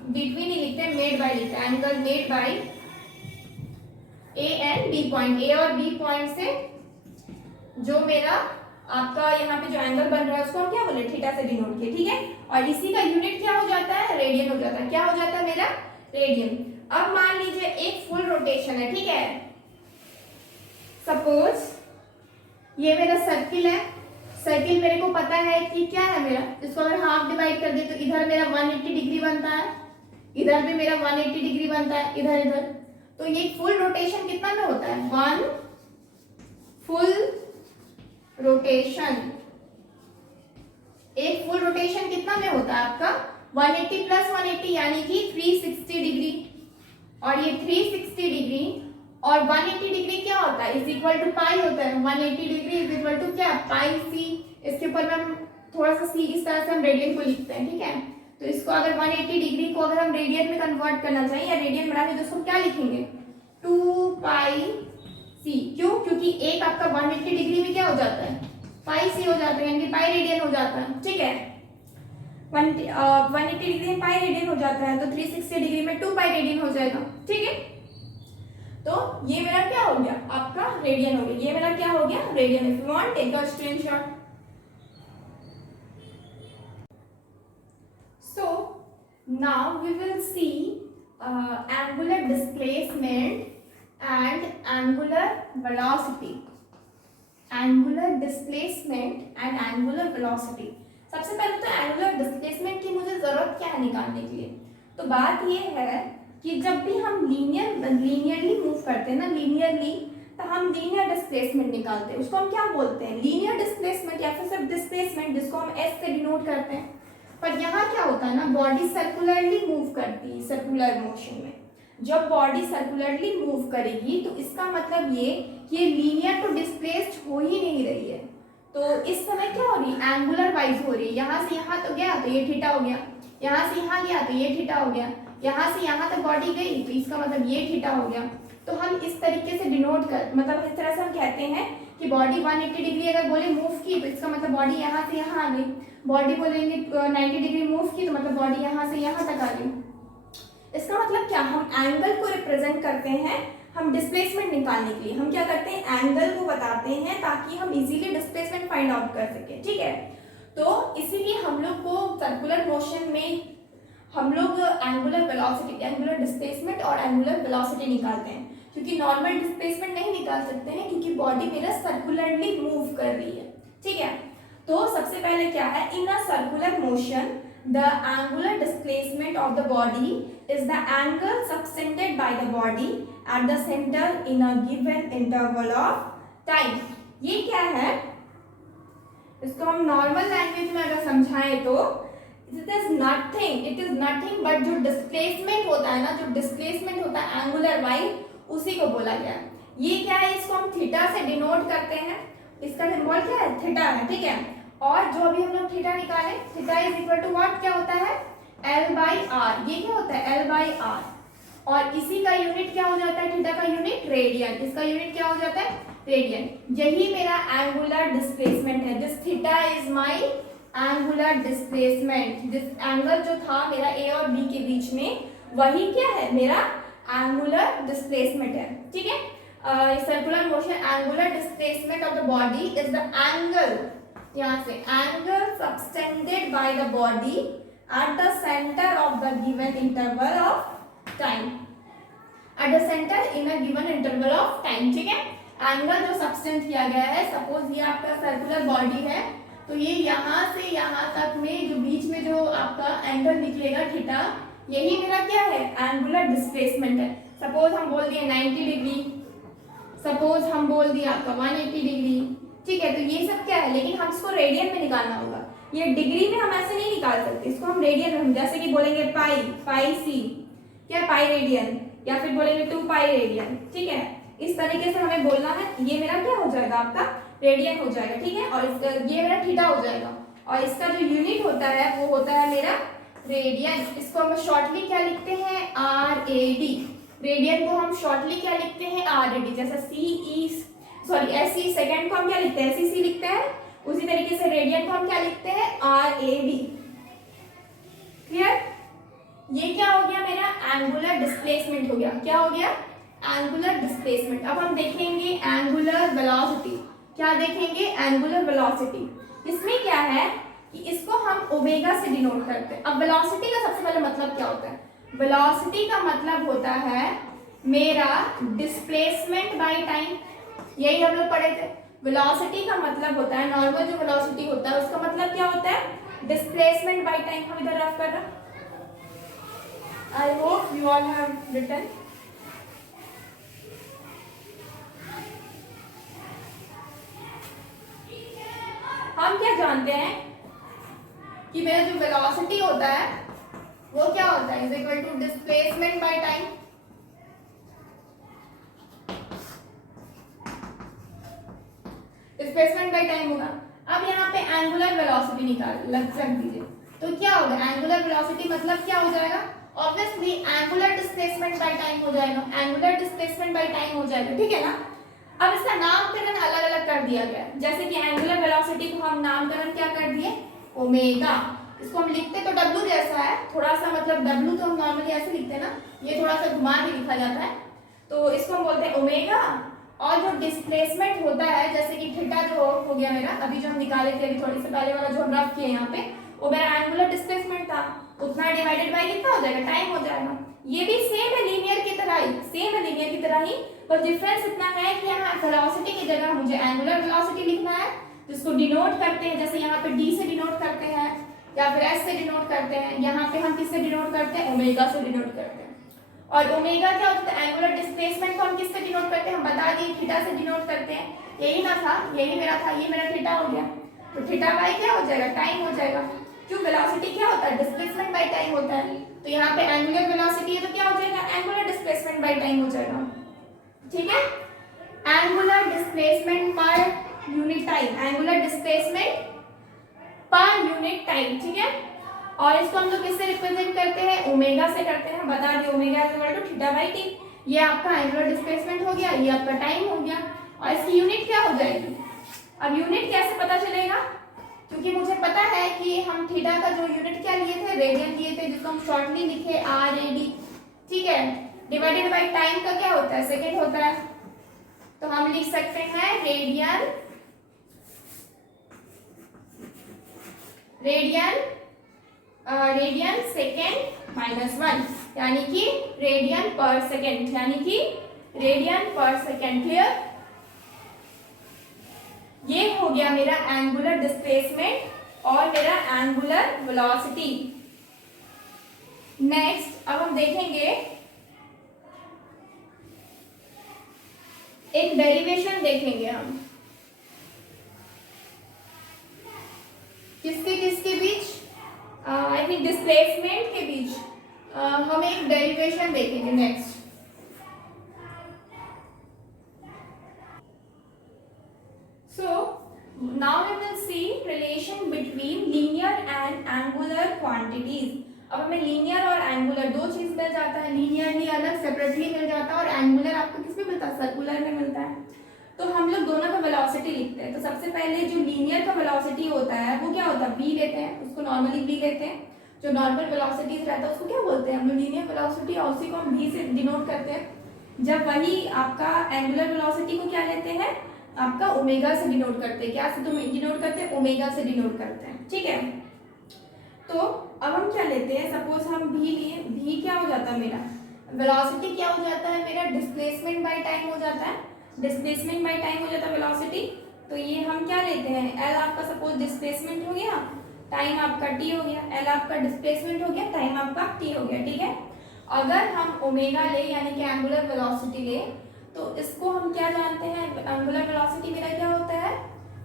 बिटवीन ही लिखते हैं, मेड बाय लिखते हैं। Angle made by A and B point. A और B पॉइंट से जो मेरा आपका यहाँ पे जो एंगल बन रहा है उसको हम क्या बोले? थीटा से डिनोट किए, ठीक है। और इसी का यूनिट क्या हो जाता है? रेडियन हो जाता है। क्या हो जाता है? मेरा रेडियन। अब मान लीजिए एक फुल रोटेशन है, ठीक है। सपोज ये मेरा सर्किल है। सर्किल मेरे को पता है कि क्या है मेरा, इसको अगर हाफ डिवाइड कर दे तो इधर मेरा 180 डिग्री बनता है, इधर भी मेरा 180 डिग्री बनता है, इधर। तो ये फुल रोटेशन कितना में होता है? 1 फुल रोटेशन। एक फुल रोटेशन कितना में होता है आपका? 180 प्लस 180 यानी कि 360 डिग्री। और ये 360 डिग्री और 180 डिग्री क्या होता है, इज इक्वल टू पाई होता है। 180 डिग्री इज इक्वल टू क्या, पाई सी। इसके ऊपर में हम थोड़ा सा सी इस तरह से हम रेडियन को लिखते हैं, ठीक है। तो इसको अगर 180 डिग्री को अगर हम रेडियन में कन्वर्ट करना चाहिए या रेडियन बनाने, तो उसको क्या लिखेंगे, 2 पाई सी। क्यों, क्योंकि एक आपका 180 डिग्री में क्या हो जाता है, पाई सी हो जाता है, यानी पाई रेडियन हो जाता है, ठीक है। 180 डिग्री में पाई रेडियन हो जाता है, तो 360 डिग्री में 2 पाई रेडियन हो जाएगा, ठीक है। तो ये मेरा क्या हो गया, आपका रेडियन हो गया, ये मेरा क्या हो गया, radian. If you want take a screenshot. So now we will see angular displacement and angular velocity. Angular displacement and angular velocity. सबसे पहले तो एंगुलर डिस्प्लेसमेंट की मुझे जरूरत क्या है निकालने के लिए, तो बात ये है कि जब भी हम लीनियरली मूव करते हैं ना, लीनियरली, तो हम लीनियर डिस्प्लेसमेंट निकालते हैं। उसको हम क्या बोलते हैं, लीनियर डिस्प्लेसमेंट या फिर सिर्फ डिस्प्लेसमेंट, जिसको हम एस से डिनोट करते हैं। पर यहाँ क्या होता है ना, बॉडी सर्कुलरली मूव करती है, सर्कुलर मोशन में। जब बॉडी सर्कुलरली मूव करेगी तो इसका मतलब ये कि ये लीनियर तो डिस्प्लेस्ड हो ही नहीं रही है। तो इस समय क्या हो रही है, एंगुलर वाइज हो रही है। यहाँ से यहाँ तो गया तो ये थीटा हो गया, यहाँ से यहाँ गया तो ये थीटा हो गया, यहाँ से यहाँ तक बॉडी गई तो इसका मतलब ये थीटा हो गया। तो हम इस तरीके से डिनोट कर, मतलब इस तरह से हम कहते हैं कि बॉडी 180 डिग्री अगर बोले मूव की, तो इसका मतलब बॉडी यहाँ से यहाँ आ गई। बॉडी बोलेंगे 90 डिग्री मूव की, तो मतलब बॉडी यहाँ से यहाँ तक आ गई। इसका मतलब क्या, हम एंगल को रिप्रेजेंट करते हैं, हम डिस्प्लेसमेंट निकालने के लिए हम क्या करते हैं, एंगल को बताते हैं ताकि हम इजीली डिस्प्लेसमेंट फाइंड आउट कर सके, ठीक है। तो इसीलिए हम लोग को सर्कुलर मोशन में हम लोग एंगुलर वेलोसिटी, एंगुलर डिस्प्लेसमेंट और एंगुलर वेलोसिटी निकालते हैं, क्योंकि नॉर्मल डिस्प्लेसमेंट नहीं निकाल सकते हैं क्योंकि बॉडी मेरा सर्कुलरली मूव कर रही है, ठीक है। तो सबसे पहले क्या है, in a circular motion the angular displacement of the body is the angle subtended by the body at the center in a given interval of time। ये क्या है, इसको हम नॉर्मल लैंग्वेज में अगर समझाएं तो it is nothing but जो डिस्प्लेसमेंट होता है ना, जो डिस्प्लेसमेंट होता है एंगुलर वाइज, उसी को बोला गया है। ये क्या है, इसको हम थीटा से डिनोट करते हैं, इसका सिंबल क्या है, थीटा है, ठीक है। और जो अभी हम लोग थीटा निकाले, theta is equal to what, क्या होता है, L बाई आर। ये क्या होता है, L बाई आर। और इसी का यूनिट क्या हो जाता है, थीटा का यूनिट रेडियन, इसका यूनिट क्या हो जाता है, रेडियन। यही मेरा एंगुलर डिस्प्लेसमेंट है, this theta is my angular displacement. This angle जो था मेरा ए और बी के बीच में, वही क्या है, मेरा एंगुलर डिस्प्लेसमेंट है, ठीक है। Circular motion, angular displacement of the body is the angle, यहाँ से angle subtended by the body at the centre of the given interval of time, eight the centre in a given interval of time, ठीक है। Angle जो subtend किया गया है, suppose ये आपका सर्कुलर बॉडी है, तो ये यहाँ से यहाँ तक में जो बीच में जो आपका एंगल निकलेगा थीटा, यही मेरा क्या है, एंगुलर डिस्प्लेसमेंट है। सपोज हम बोल दिए 90 डिग्री, सपोज हम बोल दिए आपका 180 डिग्री, ठीक है। तो ये सब क्या है, लेकिन हम इसको रेडियन में निकालना होगा। ये डिग्री में हम ऐसे नहीं निकाल सकते, इसको हम रेडियन में, जैसे कि बोलेंगे पाई, पाई सी, क्या पाई रेडियन, या फिर बोलेंगे 2 पाई रेडियन, ठीक है। इस तरीके से हमें बोलना है। ये मेरा क्या हो जाएगा, आपका रेडियन हो जाएगा, ठीक है। और इसका ये मेरा थीटा हो जाएगा, और इसका जो यूनिट होता है वो होता है मेरा रेडियन। इसको हम शॉर्टली क्या लिखते हैं, RAD। रेडियन को हम शॉर्टली क्या लिखते हैं, RAD। जैसे SE सेकेंड को हम क्या लिखते हैं, SEC लिखते हैं, उसी तरीके से रेडियन को हम क्या लिखते हैं, RAD। क्लियर। ये क्या हो गया, मेरा एंगुलर डिस्प्लेसमेंट हो गया। क्या हो गया, एंगुलर डिस्प्लेसमेंट। अब हम देखेंगे एंगुलर वेलोसिटी। क्या देखेंगे, एंगुलर वेलोसिटी। इसमें क्या है कि इसको हम ओमेगा से डिनोट करते हैं। अब वेलोसिटी का सबसे पहले मतलब क्या होता है, वेलोसिटी का मतलब होता है मेरा डिस्प्लेसमेंट बाय टाइम। यही हम लोग पढ़े थे। वेलोसिटी का मतलब होता है, नॉर्मल जो वेलोसिटी होता है उसका मतलब क्या होता है, डिस्प्लेसमेंट बाय टाइम। हम इधर रफ कर रहे हैं, I hope you all have written. हम क्या जानते हैं कि मेरा जो वेलोसिटी होता है वो क्या होता है, is equal to displacement by time. Displacement by time होगा। अब यहाँ पे एंगुलर वेलोसिटी निकाल रख दीजिए, तो क्या होगा एंगुलर वेलोसिटी मतलब क्या हो जाएगा, obviously angular displacement by time हो जाएगा, एंगुलर डिस्प्लेसमेंट बाय टाइम हो जाएगा, ठीक है ना। अब इसका नामकरण अलग अलग कर दिया गया है, जैसे कि एंगुलर वेलोसिटी को हम नामकरण क्या कर दिए, ओमेगा। इसको हम लिखते तो डब्ल्यू जैसा है, थोड़ा सा मतलब डब्ल्यू तो हम नॉर्मली ऐसे लिखते हैं ना, ये थोड़ा सा घुमा के लिखा जाता है, तो इसको हम बोलते हैं ओमेगा। और जो डिस्प्लेसमेंट होता है जैसे कि थीटा जो हो गया मेरा, अभी जो हम निकाले थे अभी थोड़ी से पहले वाला जो हम रफ किए यहाँ पे, वो मेरा एंगुलर डिस्प्लेसमेंट था, उतना डिवाइडेड बाय कितना हो जाएगा, टाइम हो जाएगा। ये भी सेम है लीनियर की तरह ही, सेम है लीनियर की तरह ही, पर डिफरेंस इतना है कि यहाँ वेलोसिटी की जगह मुझे एंगुलर वेलोसिटी लिखना है, जिसको डिनोट करते हैं, जैसे यहाँ पे डी से डिनोट करते हैं या फिर एस से डिनोट करते हैं, यहाँ पे हम किससे डिनोट करते हैं, ओमेगा से डिनोट करते हैं। और ओमेगा क्या होता है, एंगुलर डिस्प्लेसमेंट को हम किससे डिनोट करते हैं, हम बता दिए थीटा से डिनोट करते हैं, यही ना था, यही मेरा था, ये मेरा थीटा हो गया, तो थीटा बाय क्या हो जाएगा, टाइम हो जाएगा, क्यों वेलोसिटी क्या होता है, डिस्प्लेसमेंट बाय टाइम होता है, तो यहाँ पे एंगुलर वेलोसिटी है तो क्या हो जाएगा, एंगुलर डिस्प्लेसमेंट बाय टाइम हो जाएगा, ठीक है। Angular displacement per unit time, angular displacement per unit time, ठीक है। और इसको हम लोग किससे रिप्रेजेंट करते हैं, ओमेगा से करते हैं, बता दिए omega is equal to theta by t, ये आपका एंगुलर डिस्प्लेसमेंट हो गया, ये आपका टाइम हो गया, और इसकी यूनिट क्या हो जाएगी। अब यूनिट कैसे पता चलेगा, क्योंकि मुझे पता है कि हम थीटा का जो यूनिट क्या लिए थे, रेडियन लिए थे, जिसको हम शॉर्टली लिखे आर ए डी, ठीक है, डिवाइडेड बाय टाइम का क्या होता है, सेकेंड होता है, तो हम लिख सकते हैं रेडियन सेकेंड माइनस 1, यानी कि रेडियन पर सेकेंड, यानी कि रेडियन पर सेकेंड, क्लियर। ये हो गया मेरा एंगुलर डिस्प्लेसमेंट और मेरा एंगुलर वेलोसिटी। नेक्स्ट अब हम देखेंगे एक डेरिवेशन देखेंगे हम, किसके बीच, आई थिंक डिस्प्लेसमेंट के बीच हम एक डेरिवेशन देखेंगे next. So now we will see relation between linear and angular quantities. अब हमें लीनियर और एंगुलर दो चीज मिल जाता है, लीनियरली अलग सेपरेटली मिल जाता है, और एंगुलर आपको किस में मिलता है, सर्कुलर में मिलता है। तो हम लोग दोनों का वेलोसिटी लिखते हैं, तो सबसे पहले जो लीनियर का वेलोसिटी होता है वो क्या होता है, v लेते हैं, उसको नॉर्मली v लेते हैं, जो नॉर्मल वेलोसिटीज रहता है उसको क्या बोलते हैं हम लोग, लीनियर वेलोसिटी, और उसी को हम v से डिनोट करते हैं। जब वही आपका एंगुलर वेलोसिटी को क्या लेते हैं, आपका ओमेगा से डिनोट करते हैं, क्या से डिनोट करते हैं, ओमेगा से डिनोट करते हैं, ठीक है। तो अब हम क्या लेते हैं, सपोज हम v लिए, v क्या हो जाता है मेरा, वेलोसिटी क्या हो जाता है मेरा, डिस्प्लेसमेंट बाय टाइम हो जाता है, डिस्प्लेसमेंट बाय टाइम हो जाता है वेलोसिटी। तो ये हम क्या लेते हैं, l आपका सपोज डिस्प्लेसमेंट हो गया, टाइम आपका t हो गया, l आपका डिस्प्लेसमेंट हो गया, टाइम आपका t हो गया, ठीक है। अगर हम ओमेगा ले यानी कि एंगुलर वेलोसिटी ले, तो इसको हम क्या जानते हैं, एंगुलर वेलोसिटी मेरा क्या होता है,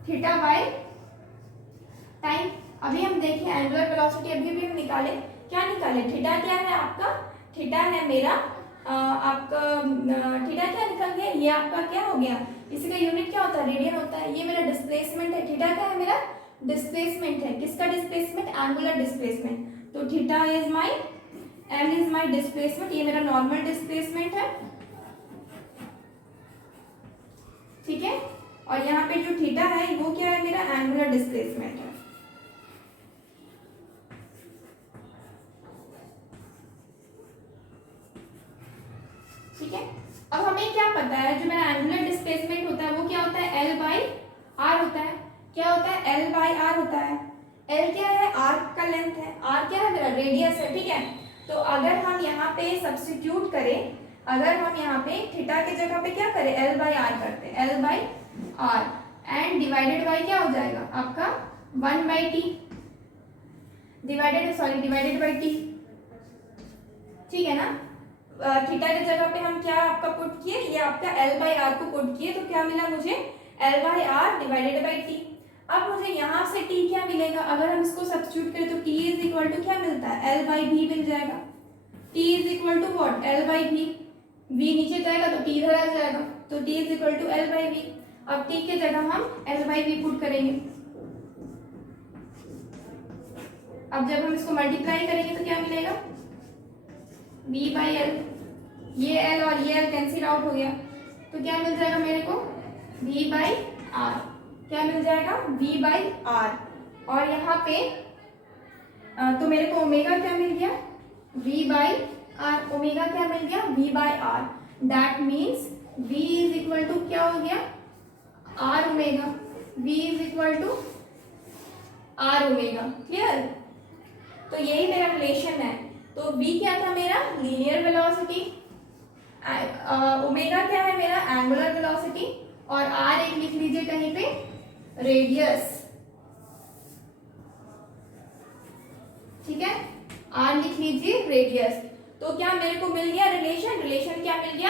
थीटा बाय टाइम। अभी हम देखें एंगुलर वेलोसिटी, अभी भी हम निकाले, क्या निकाले, थीटा क्या है आपका, थीटा है मेरा आपका थीटा क्या निकल गया, ये आपका क्या हो गया, इसी का यूनिट क्या होता है, रेडियन होता है, ये मेरा डिस्प्लेसमेंट है, थीटा क्या है मेरा, डिस्प्लेसमेंट है, किसका डिस्प्लेसमेंट, एंगुलर डिस्प्लेसमेंट। तो theta is my, L is my displacement, ये मेरा नॉर्मल डिस्प्लेसमेंट है, ठीक है। और यहाँ पे जो थीटा है वो क्या है मेरा, एंगुलर डिस्प्लेसमेंट है, ठीक है। अब हमें क्या पता है, जो मेरा एंगुलर डिस्प्लेसमेंट होता है वो क्या होता है, L बाई आर होता है, क्या होता है, L बाई आर होता है। L क्या है, आर्क का लेंथ है, R क्या है मेरा, रेडियस है, ठीक है। तो अगर हम यहाँ पे सब्स्टिट्यूट करें, अगर हम यहाँ पे थीटा की जगह पे क्या करें, L बाई आर करते हैं, L by r and divided by क्या हो जाएगा आपका 1 by t, divided by t, ठीक है ना। थीटा की जगह पे हम क्या आपका पुट किए, ये आपका L बाई आर को पुट किए, तो क्या मिला मुझे, L by r divided by t. अब मुझे यहाँ से t क्या मिलेगा, अगर हम इसको सब्स्टिट्यूट करें तो t इज इक्वल टू क्या मिलता है, L बाई v मिल जाएगा, t is equal to what, L by v, v नीचे जाएगा तो t इधर आ जाएगा, तो t is equal to L by v। अब टी के जगह हम l बाई वी पुट करेंगे। अब जब हम इसको मल्टीप्लाई करेंगे तो क्या मिलेगा, v बाई एल, ये l और ये l कैंसिल आउट हो गया, तो क्या मिल जाएगा मेरे को, v बाई आर। क्या मिल जाएगा, v बाई आर। और यहाँ पे तो मेरे को ओमेगा क्या मिल गया, v बाई आर। ओमेगा क्या मिल गया, v by r. That means v is equal to क्या हो गया, r omega. v is equal to r omega. Clear. तो यही मेरा रिलेशन है। तो v क्या था मेरा, लीनियर वेलोसिटी, ओमेगा क्या है मेरा, एंगुलर वेलोसिटी, और r एक लिख लीजिए कहीं पे, रेडियस। ठीक है, r लिख लीजिए रेडियस। तो क्या मेरे को मिल गया रिलेशन, रिलेशन क्या मिल गया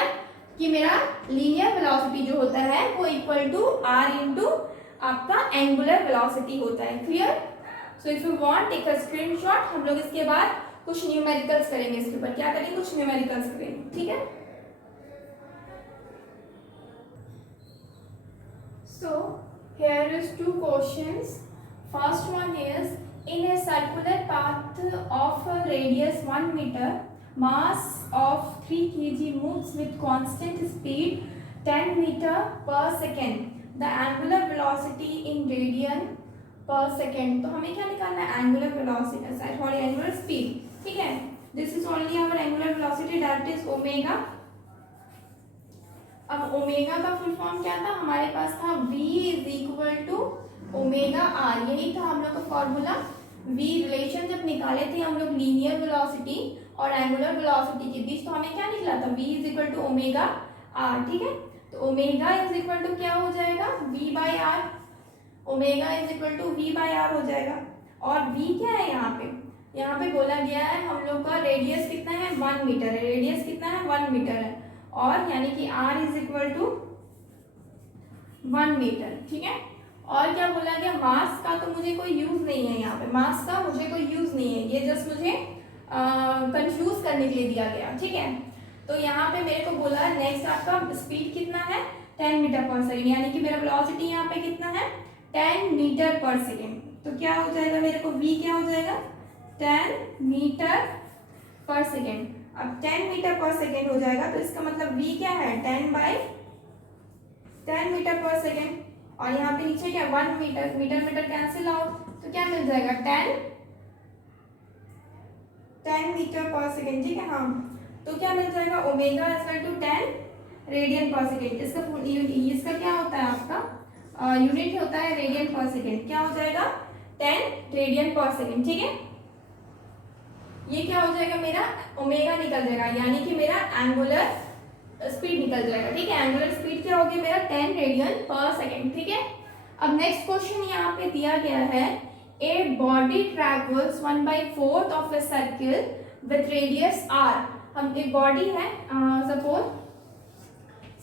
कि मेरा लीनियर वेलोसिटी जो होता है वो इक्वल टू r इंटू आपका एंगुलर वेलोसिटी होता है। Clear. So if you want take a screenshot. हम लोग इसके बाद कुछ न्यूमेरिकल्स करेंगे, इसके ऊपर क्या करेंगे, कुछ न्यूमेरिकल्स करेंगे। ठीक है। So here is two questions. First one is, in a circular path of a radius 1 meter, mass of 3 kg moves with constant speed 10 meter per second. The angular velocity in radian per second. तो हमें क्या निकालना है, angular velocity, sorry, angular speed. ठीक है, this is only our angular velocity, that is omega. अब omega का full form क्या था हमारे पास था, v is equal to omega r. यही था हम लोग का फॉर्मूला। v रिलेशन जब निकाले थे हम लोग लीनियर वेलोसिटी और एंगुलर वेलोसिटी के बीच, तो हमें क्या निकला था, v is equal to omega r. ठीक है, तो ओमेगा इज इक्वल टू क्या हो जाएगा, v by r. Omega is equal to v by r हो जाएगा। और v क्या है यहाँ पे बोला गया है हम लोग का रेडियस कितना है, 1 मीटर है। रेडियस कितना है, 1 मीटर है, और यानी कि r is equal to 1 metre. ठीक है। और क्या बोला गया, मास का तो मुझे कोई यूज नहीं है, यहाँ पे मास का मुझे कोई यूज नहीं है, ये जस्ट मुझे कंफ्यूज करने के लिए दिया गया। ठीक है, तो यहाँ पे मेरे को बोला नेक्स्ट आपका स्पीड कितना है, 10 मीटर पर सेकेंड, यानी कि मेरा वेलोसिटी यहाँ पे कितना है, 10 मीटर पर सेकेंड। तो क्या हो जाएगा मेरे को, v क्या हो जाएगा, 10 मीटर पर सेकेंड। अब 10 मीटर पर सेकेंड हो जाएगा, तो इसका मतलब v क्या है, 10 बाई 10 मीटर पर सेकेंड। और यहाँ पे नीचे क्या, 1 metre, metre metre cancel out, तो क्या मिल जाएगा, 10 मीटर पर सेकेंड। ठीक है, हाँ, तो क्या मिल जाएगा, ओमेगा इक्वल टू 10 रेडियन पर सेकेंड। इसका क्या होता है आपका यूनिट होता है रेडियन पर सेकेंड। क्या हो जाएगा, 10 रेडियन पर सेकेंड। ठीक है, ये क्या हो जाएगा मेरा, ओमेगा निकल जाएगा, यानी कि मेरा एंगुलर स्पीड निकल जाएगा। ठीक है, एंगुलर स्पीड क्या होगी मेरा, 10 रेडियन पर सेकेंड। ठीक है, अब नेक्स्ट क्वेश्चन यहाँ पे दिया गया है, a body travels 1/4 of a circle with radius r। हम एक बॉडी है सपोज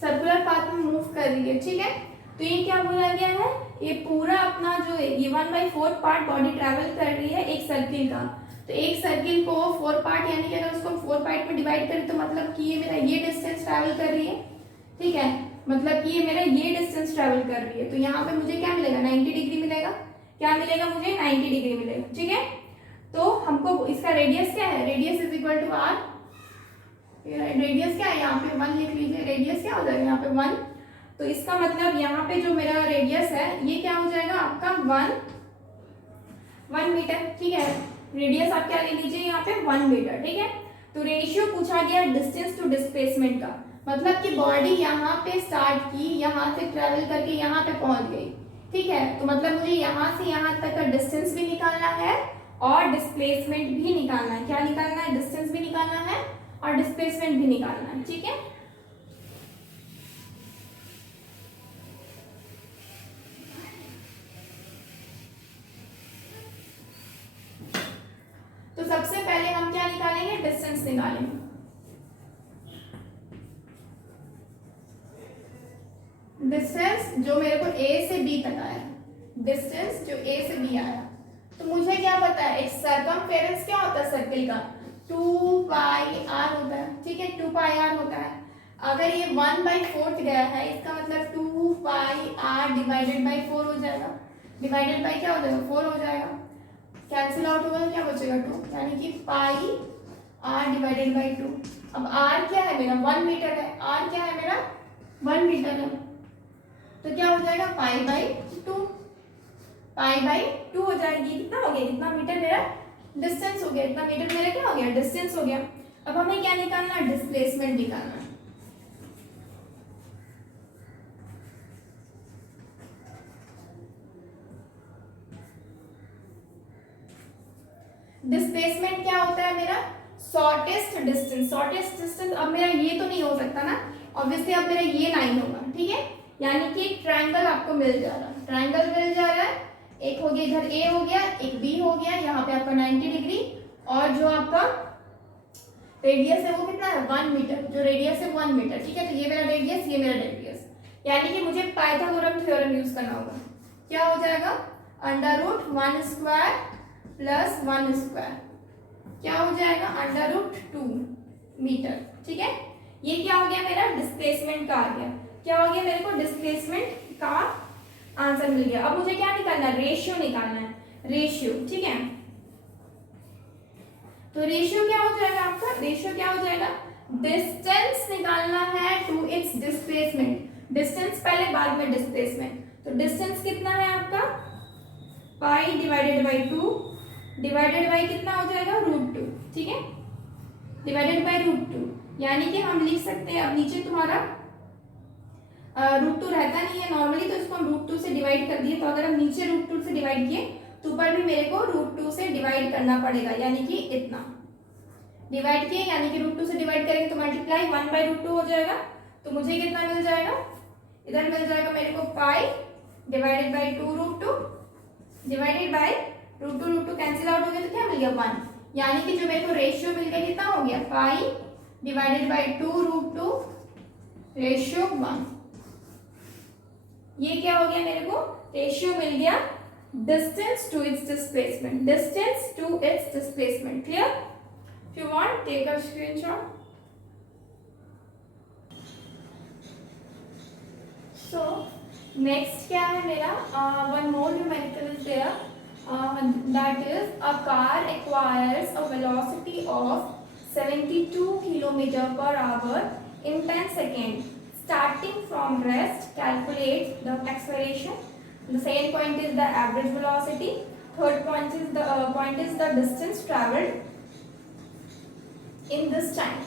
सर्कुलर पाथ में मूव कर रही है। ठीक है, तो ये क्या बोला गया है, ये पूरा अपना जो ये 1/4 पार्ट बॉडी ट्रैवल कर रही है एक सर्किल का। तो एक सर्किल को 4 पार्ट, यानी कि अगर उसको 4 पार्ट में डिवाइड करें तो मतलब कि ये मेरा ये डिस्टेंस ट्रैवल कर रही है। ठीक है, मतलब कि ये मेरा ये डिस्टेंस ट्रैवल कर रही है। तो यहाँ पे मुझे क्या मिलेगा, 90 डिग्री मिलेगा। क्या मिलेगा मुझे, 90 डिग्री मिलेगा। ठीक है, तो हमको इसका रेडियस क्या है, radius is equal to r. Radius क्या है, यहाँ पे 1 लिख लीजिए, रेडियस क्या हो जाएगा यहाँ पे 1। तो इसका मतलब यहाँ पे जो मेरा रेडियस है ये क्या हो जाएगा आपका 1 मीटर। ठीक है, रेडियस आप क्या ले लीजिए यहाँ पे 1 मीटर। ठीक है, तो रेशियो पूछा गया डिस्टेंस टू डिस्प्लेसमेंट का, मतलब कि बॉडी यहाँ पे स्टार्ट की, यहाँ से ट्रेवल करके यहाँ पे पहुंच गई। ठीक है, तो मतलब मुझे यहाँ से यहाँ तक का डिस्टेंस भी निकालना है और डिस्प्लेसमेंट भी निकालना है। क्या निकालना है, डिस्टेंस भी निकालना है और डिस्प्लेसमेंट भी निकालना है। ठीक है, तो सबसे पहले हम क्या निकालेंगे, डिस्टेंस निकालेंगे। डिस्टेंस जो मेरे को ए से बी तक आया, डिस्टेंस जो ए से बी आया, तो मुझे क्या पता है, एक सर्कमफेरेंस क्या होता है सर्किल का, 2 पाई आर होता है। ठीक है, 2 पाई आर होता है। अगर ये 1/4 गया है इसका मतलब 2πr डिवाइडेड बाई 4 हो जाएगा। डिवाइडेड बाई क्या हो जाएगा 4 हो जाएगा। कैंसिल आउट होगा तो क्या बचेगा 2, यानी कि पाई r डिवाइडेड बाई 2। अब r क्या है मेरा 1 मीटर है, r क्या है मेरा 1 मीटर है, तो क्या हो जाएगा पाई बाई 2। पाई बाई 2 हो जाएगी। कितना हो गया, इतना मीटर मेरा डिस्टेंस हो गया, इतना मीटर मेरा क्या हो गया डिस्टेंस हो गया। अब हमें क्या निकालना है, डिस्प्लेसमेंट निकालना है। डिस्प्लेसमेंट क्या होता है मेरा, शॉर्टेस्ट डिस्टेंस। शॉर्टेस्ट डिस्टेंस अब मेरा ये तो नहीं हो सकता ना, ऑब्वियसली अब मेरा ये लाइन होगा, ठीक है। यानी कि एक ट्रायंगल आपको मिल जा रहा है, ट्रायंगल मिल जा रहा है। एक हो गया इधर ए हो गया, एक बी हो गया, यहाँ पे आपका 90 डिग्री, और जो आपका रेडियस है वो कितना है 1 मीटर, जो रेडियस है 1 मीटर, ठीक है। तो ये मेरा रेडियस, ये मेरा रेडियस, यानी कि मुझे पाइथागोरस थ्योरम यूज करना होगा। क्या हो जाएगा, √1² प्लस 1², क्या हो जाएगा √2 मीटर, ठीक है। ये क्या हो गया मेरा डिस्प्लेसमेंट का आ गया। क्या हो गया, मेरे को डिस्प्लेसमेंट का आंसर मिल गया। अब मुझे क्या निकालना है, रेशियो निकालना है, रेशियो, ठीक है। तो रेशियो क्या हो जाएगा आपका, रेशियो क्या हो जाएगा, डिस्टेंस निकालना है टू इट्स डिस्प्लेसमेंट। डिस्टेंस पहले बाद में डिस्प्लेसमेंट। तो डिस्टेंस कितना है आपका पाई डिवाइडेड बाई 2 डिवाइडेड बाई कितना हो जाएगा √2, ठीक है, डिवाइडेड बाई √2। यानी कि हम लिख सकते हैं, अब नीचे तुम्हारा √2 रहता नहीं है नॉर्मली, तो इसको हम √2 से डिवाइड कर दिए। तो अगर हम नीचे √2 से डिवाइड किए तो ऊपर भी मेरे को √2 से डिवाइड करना पड़ेगा, यानी कि इतना डिवाइड किए, यानी कि √2 से डिवाइड करेंगे तो मल्टीप्लाई 1/√2 हो जाएगा। तो मुझे कितना मिल जाएगा, इधर मिल जाएगा मेरे को पाई divided by 2√2 divided by √2 cancel out हो गया, तो क्या मिल गया 1। यानी कि जो मेरे को रेशियो मिल गया कितना हो गया, पाई डिवाइडेड बाई 2√2 रेशियो 1। ये क्या हो गया, मेरे को रेशियो मिल गया distance to its displacement, distance to its displacement. Clear? If you want take a screenshot. So next क्या है मेरा, one more numerical is there, that is a car acquires a velocity of 72 km/h in 10 seconds. Starting from rest, calculate the acceleration. The second point is the average velocity. Third point is the distance traveled in this time.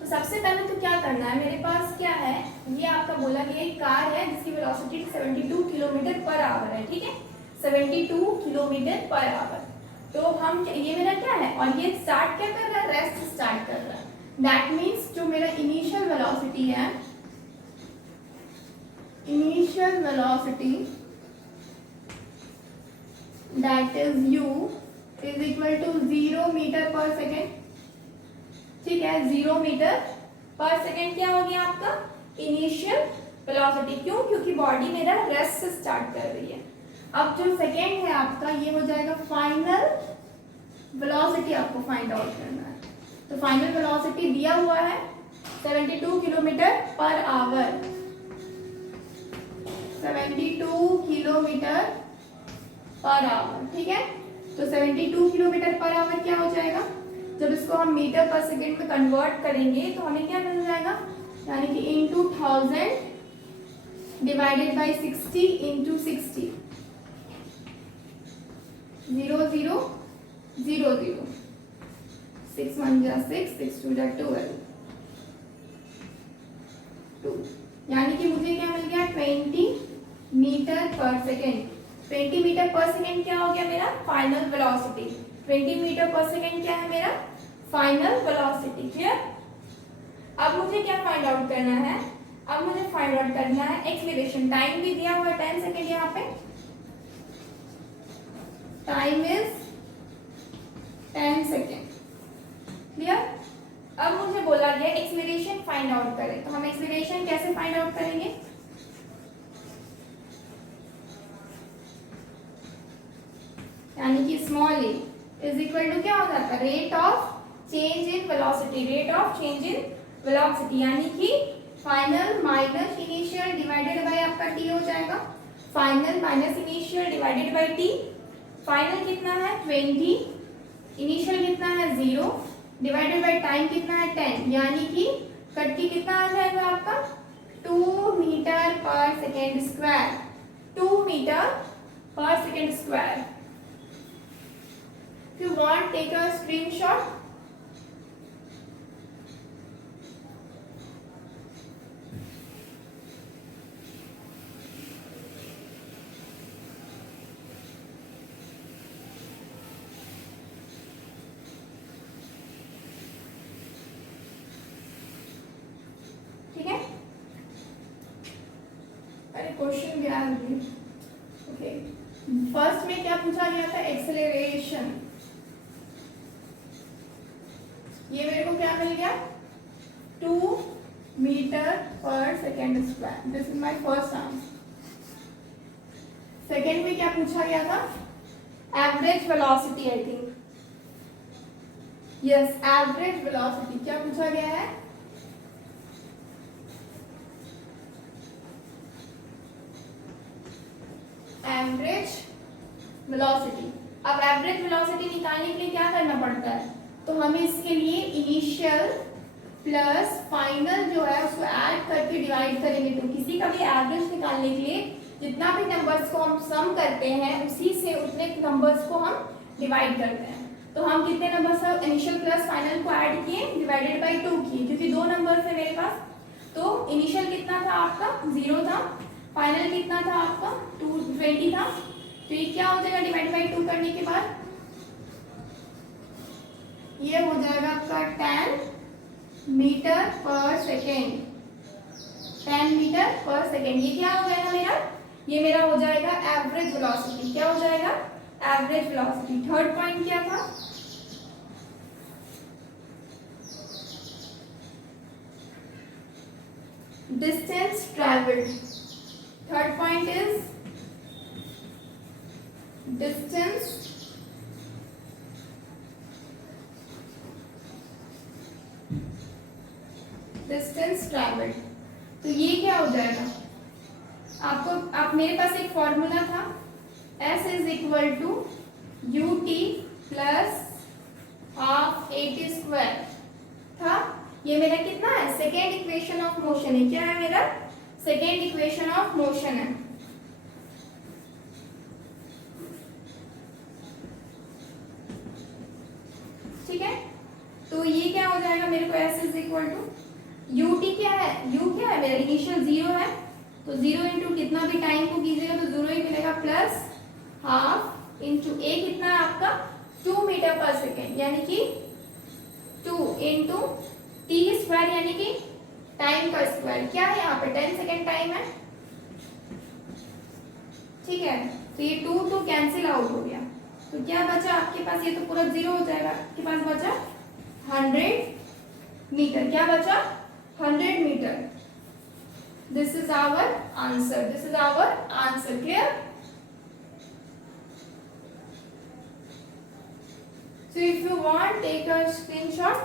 तो सबसे पहले तो क्या करना है, मेरे पास क्या है, ये आपका बोला गया एक कार है जिसकी वेलोसिटी 72 km/h है, ठीक है, 72 km/h। तो हम ये मेरा क्या है, और ये स्टार्ट क्या कर रहा है, रेस्ट स्टार्ट कर रहा है। दैट मीन्स जो मेरा इनिशियल वेलोसिटी है, initial velocity that is u is equal to 0 metre per second, ठीक है, 0 मीटर/सेकेंड क्या हो गया आपका इनिशियल वेलोसिटी। क्यों, क्योंकि बॉडी मेरा रेस्ट से स्टार्ट कर रही है। अब जो सेकेंड है आपका, ये हो जाएगा फाइनल वेलोसिटी, आपको फाइंड आउट करना है। तो फाइनल वेलोसिटी दिया हुआ है 72 km/h, 72 km/h, ठीक है। तो 72 km/h क्या हो जाएगा, जब इसको हम मीटर/सेकेंड में कन्वर्ट करेंगे तो हमें क्या मिल जाएगा, यानी कि इंटू 1000 डिवाइडेड बाई 60 इंटू 60, 0 0 0 0, 6 1 जा 6, 6 2 जा 12, 2, यानी कि मुझे क्या मिल गया 20 मीटर/सेकेंड। 20 मीटर/सेकेंड क्या हो गया मेरा फाइनल वेलोसिटी। 20 मीटर/सेकेंड क्या है मेरा फाइनल वेलोसिटी। क्लियर? अब मुझे क्या फाइंड आउट करना है, अब मुझे फाइंड आउट करना है एक्सीलरेशन। टाइम भी दिया हुआ है 10 सेकेंड, यहाँ पे टाइम इज 10 सेकेंड। क्लियर? अब मुझे बोला गया एक्सीलरेशन फाइंड आउट करें, तो हम एक्सीलरेशन कैसे फाइंड आउट करेंगे, यानी कि small a is equal to क्या हो जाता है rate of change in velocity, rate of change in velocity, यानी कि final minus initial divided by आपका टी हो जाएगा, final minus initial divided by t. Final कितना है 20, इनिशियल कितना है 0, डिवाइडेड बाय टाइम कितना है 10, यानी कि कट की कितना आ जाएगा आपका 2 मीटर पर सेकेंड स्क्वायर, 2 मीटर पर second square. If you want, take a screenshot. ठीक है, अरे क्वेश्चन क्या है? ओके, फर्स्ट में क्या पूछा गया था? एक्सेलरेशन। ये मेरे को क्या मिल गया 2 मीटर पर second square. This is my first answer. Second में क्या पूछा गया था? Average velocity, I think. Yes, average velocity क्या पूछा गया है? Average velocity. अब एवरेज वेलोसिटी निकालने के लिए क्या करना पड़ता है? तो हमें इसके लिए इनिशियल प्लस फाइनल जो है उसको ऐड करके डिवाइड करेंगे। तो किसी का भी एवरेज निकालने के लिए जितना भी नंबर्स को हम सम करते हैं उसी से उतने नंबर्स को हम डिवाइड करते हैं। तो हम कितने नंबर्स इनिशियल प्लस फाइनल को ऐड किए, डिवाइडेड बाय 2 किए, क्योंकि 2 नंबर्स है मेरे पास। तो इनिशियल कितना था आपका 0 था, फाइनल कितना था आपका 20 था। तो ये क्या हो जाएगा डिवाइड बाय 2 करने के बाद? ये हो जाएगा आपका 10 मीटर पर सेकेंड, 10 मीटर पर सेकेंड। ये क्या हो जाएगा मेरा? ये मेरा हो जाएगा एवरेज वेलोसिटी। क्या हो जाएगा? Average velocity. थर्ड पॉइंट क्या था? Distance travelled. Third point is distance travelled. तो ये क्या हो जाएगा आप मेरे पास एक फॉर्मूला था, S is equal to u t plus half a t square था। ये मेरा कितना है? सेकेंड इक्वेशन ऑफ मोशन है। क्या है मेरा? सेकेंड इक्वेशन ऑफ मोशन है। ठीक है, तो ये क्या हो जाएगा मेरे को? S is equal to u t क्या है? यू क्या है मेरा? इनिशियल 0 है, तो 0 इंटू कितना भी टाइम को कीजिएगा तो 0 ही मिलेगा, प्लस हाफ इंटू ए कितना है आपका 2 मीटर पर सेकेंड, यानी कि 2 इंटू टी स्क्वायर, यानी कि टाइम का स्क्वायर। क्या है यहाँ पे? 10 सेकेंड टाइम है। ठीक है, तो ये 2 कैंसिल आउट हो गया। तो क्या बचा आपके पास? ये तो पूरा 0 हो जाएगा। आपके पास बचा 100 मीटर। क्या बचा? 100 metre. This is our answer. This is our answer. Clear? So if you want, take a screenshot.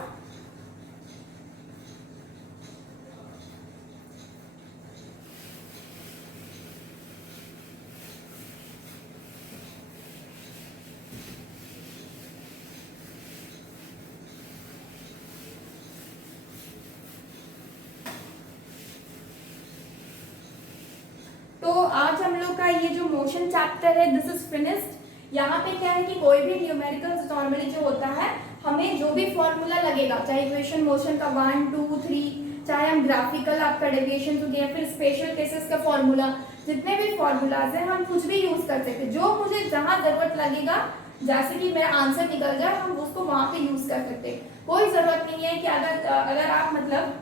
तो आज हम लोग का ये जो मोशन चैप्टर है दिस इज फिनिश्ड। यहाँ पे क्या है कि कोई भी न्यूमेरिकल्स नॉर्मली जो होता है हमें जो भी फॉर्मूला लगेगा, चाहे इक्वेशन मोशन का 1 2 3, चाहे हम ग्राफिकल आपका डेविएशन हो गया, फिर स्पेशल केसेस का फॉर्मूला, जितने भी फॉर्मूलाज हैं हम कुछ भी यूज कर सकते हैं। जो मुझे जहाँ जरूरत लगेगा, जैसे कि मेरा आंसर निकल जाए, हम उसको वहां पे यूज कर सकते हैं। कोई जरूरत नहीं है कि अगर आप मतलब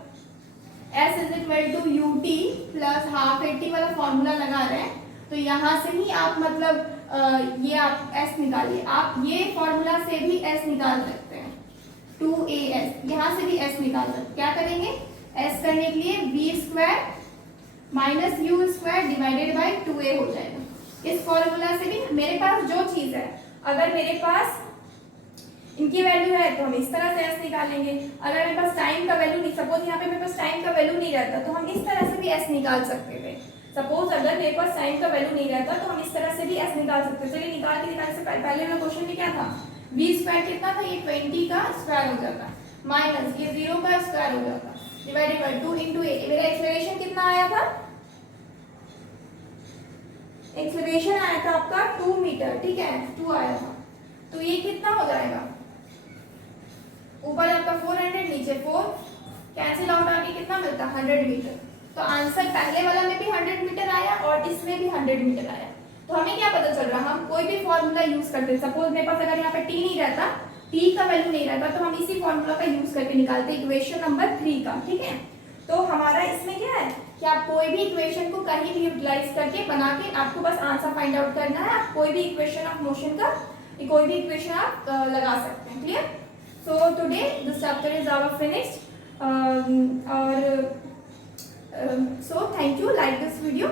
S is equal to u t plus half a t वाला फॉर्मूला लगा रहे हैं तो यहाँ से ही आप मतलब ये आप S निकालिए। आप ये फॉर्मूला से भी S निकाल सकते हैं, 2as, यहाँ से भी S निकाल सकते हैं। क्या करेंगे? S करने के लिए v square minus you square divided by 2a हो जाएगा। इस फॉर्मूला से भी मेरे पास जो चीज़ है, अगर मेरे पास इनकी वैल्यू है तो हम इस तरह से s निकालेंगे। अगर मेरे पास टाइम का वैल्यू नहीं, सपोज यहाँ पे मेरे पास टाइम का वैल्यू नहीं रहता तो हम इस तरह से भी s निकाल सकते थे। सपोज अगर मेरे पास टाइम का वैल्यू नहीं रहता तो हम इस तरह से भी s निकाल सकते थे। चलिए निकालने से पहले वाला क्वेश्चन में क्या था, v स्क्वायर कितना था, ये 20 का स्क्वायर हो जाता माइनस ये 0 का स्क्वायर हो जाता डिवाइडेड बाय 2 into a। मेरा एक्सेलरेशन कितना आया था, एक्सेलरेशन आया था आपका 2 मीटर, ठीक है 2 आया था। तो ये कितना हो जाएगा, ऊपर आपका 400 नीचे 4 कैंसिल आउट आके कितना मिलता 100 मीटर। तो आंसर पहले वाला में भी 100 मीटर आया और इसमें भी 100 मीटर आया। तो हमें क्या पता चल रहा, हम कोई भी फॉर्मूला यूज करते, सपोज मेरे पास अगर यहाँ पे t नहीं रहता, t का वैल्यू नहीं रहता तो हम इसी फॉर्मूला का यूज करके निकालते इक्वेशन नंबर 3 का, ठीक है। तो हमारा इसमें क्या है कि आप कोई भी इक्वेशन को कहीं भी यूटिलाइज करके बना के आपको बस आंसर फाइंड आउट करना है। आप कोई भी इक्वेशन ऑफ मोशन का कोई भी इक्वेशन आप लगा सकते हैं, clear. So today this chapter is our finished और so thank you, like this video.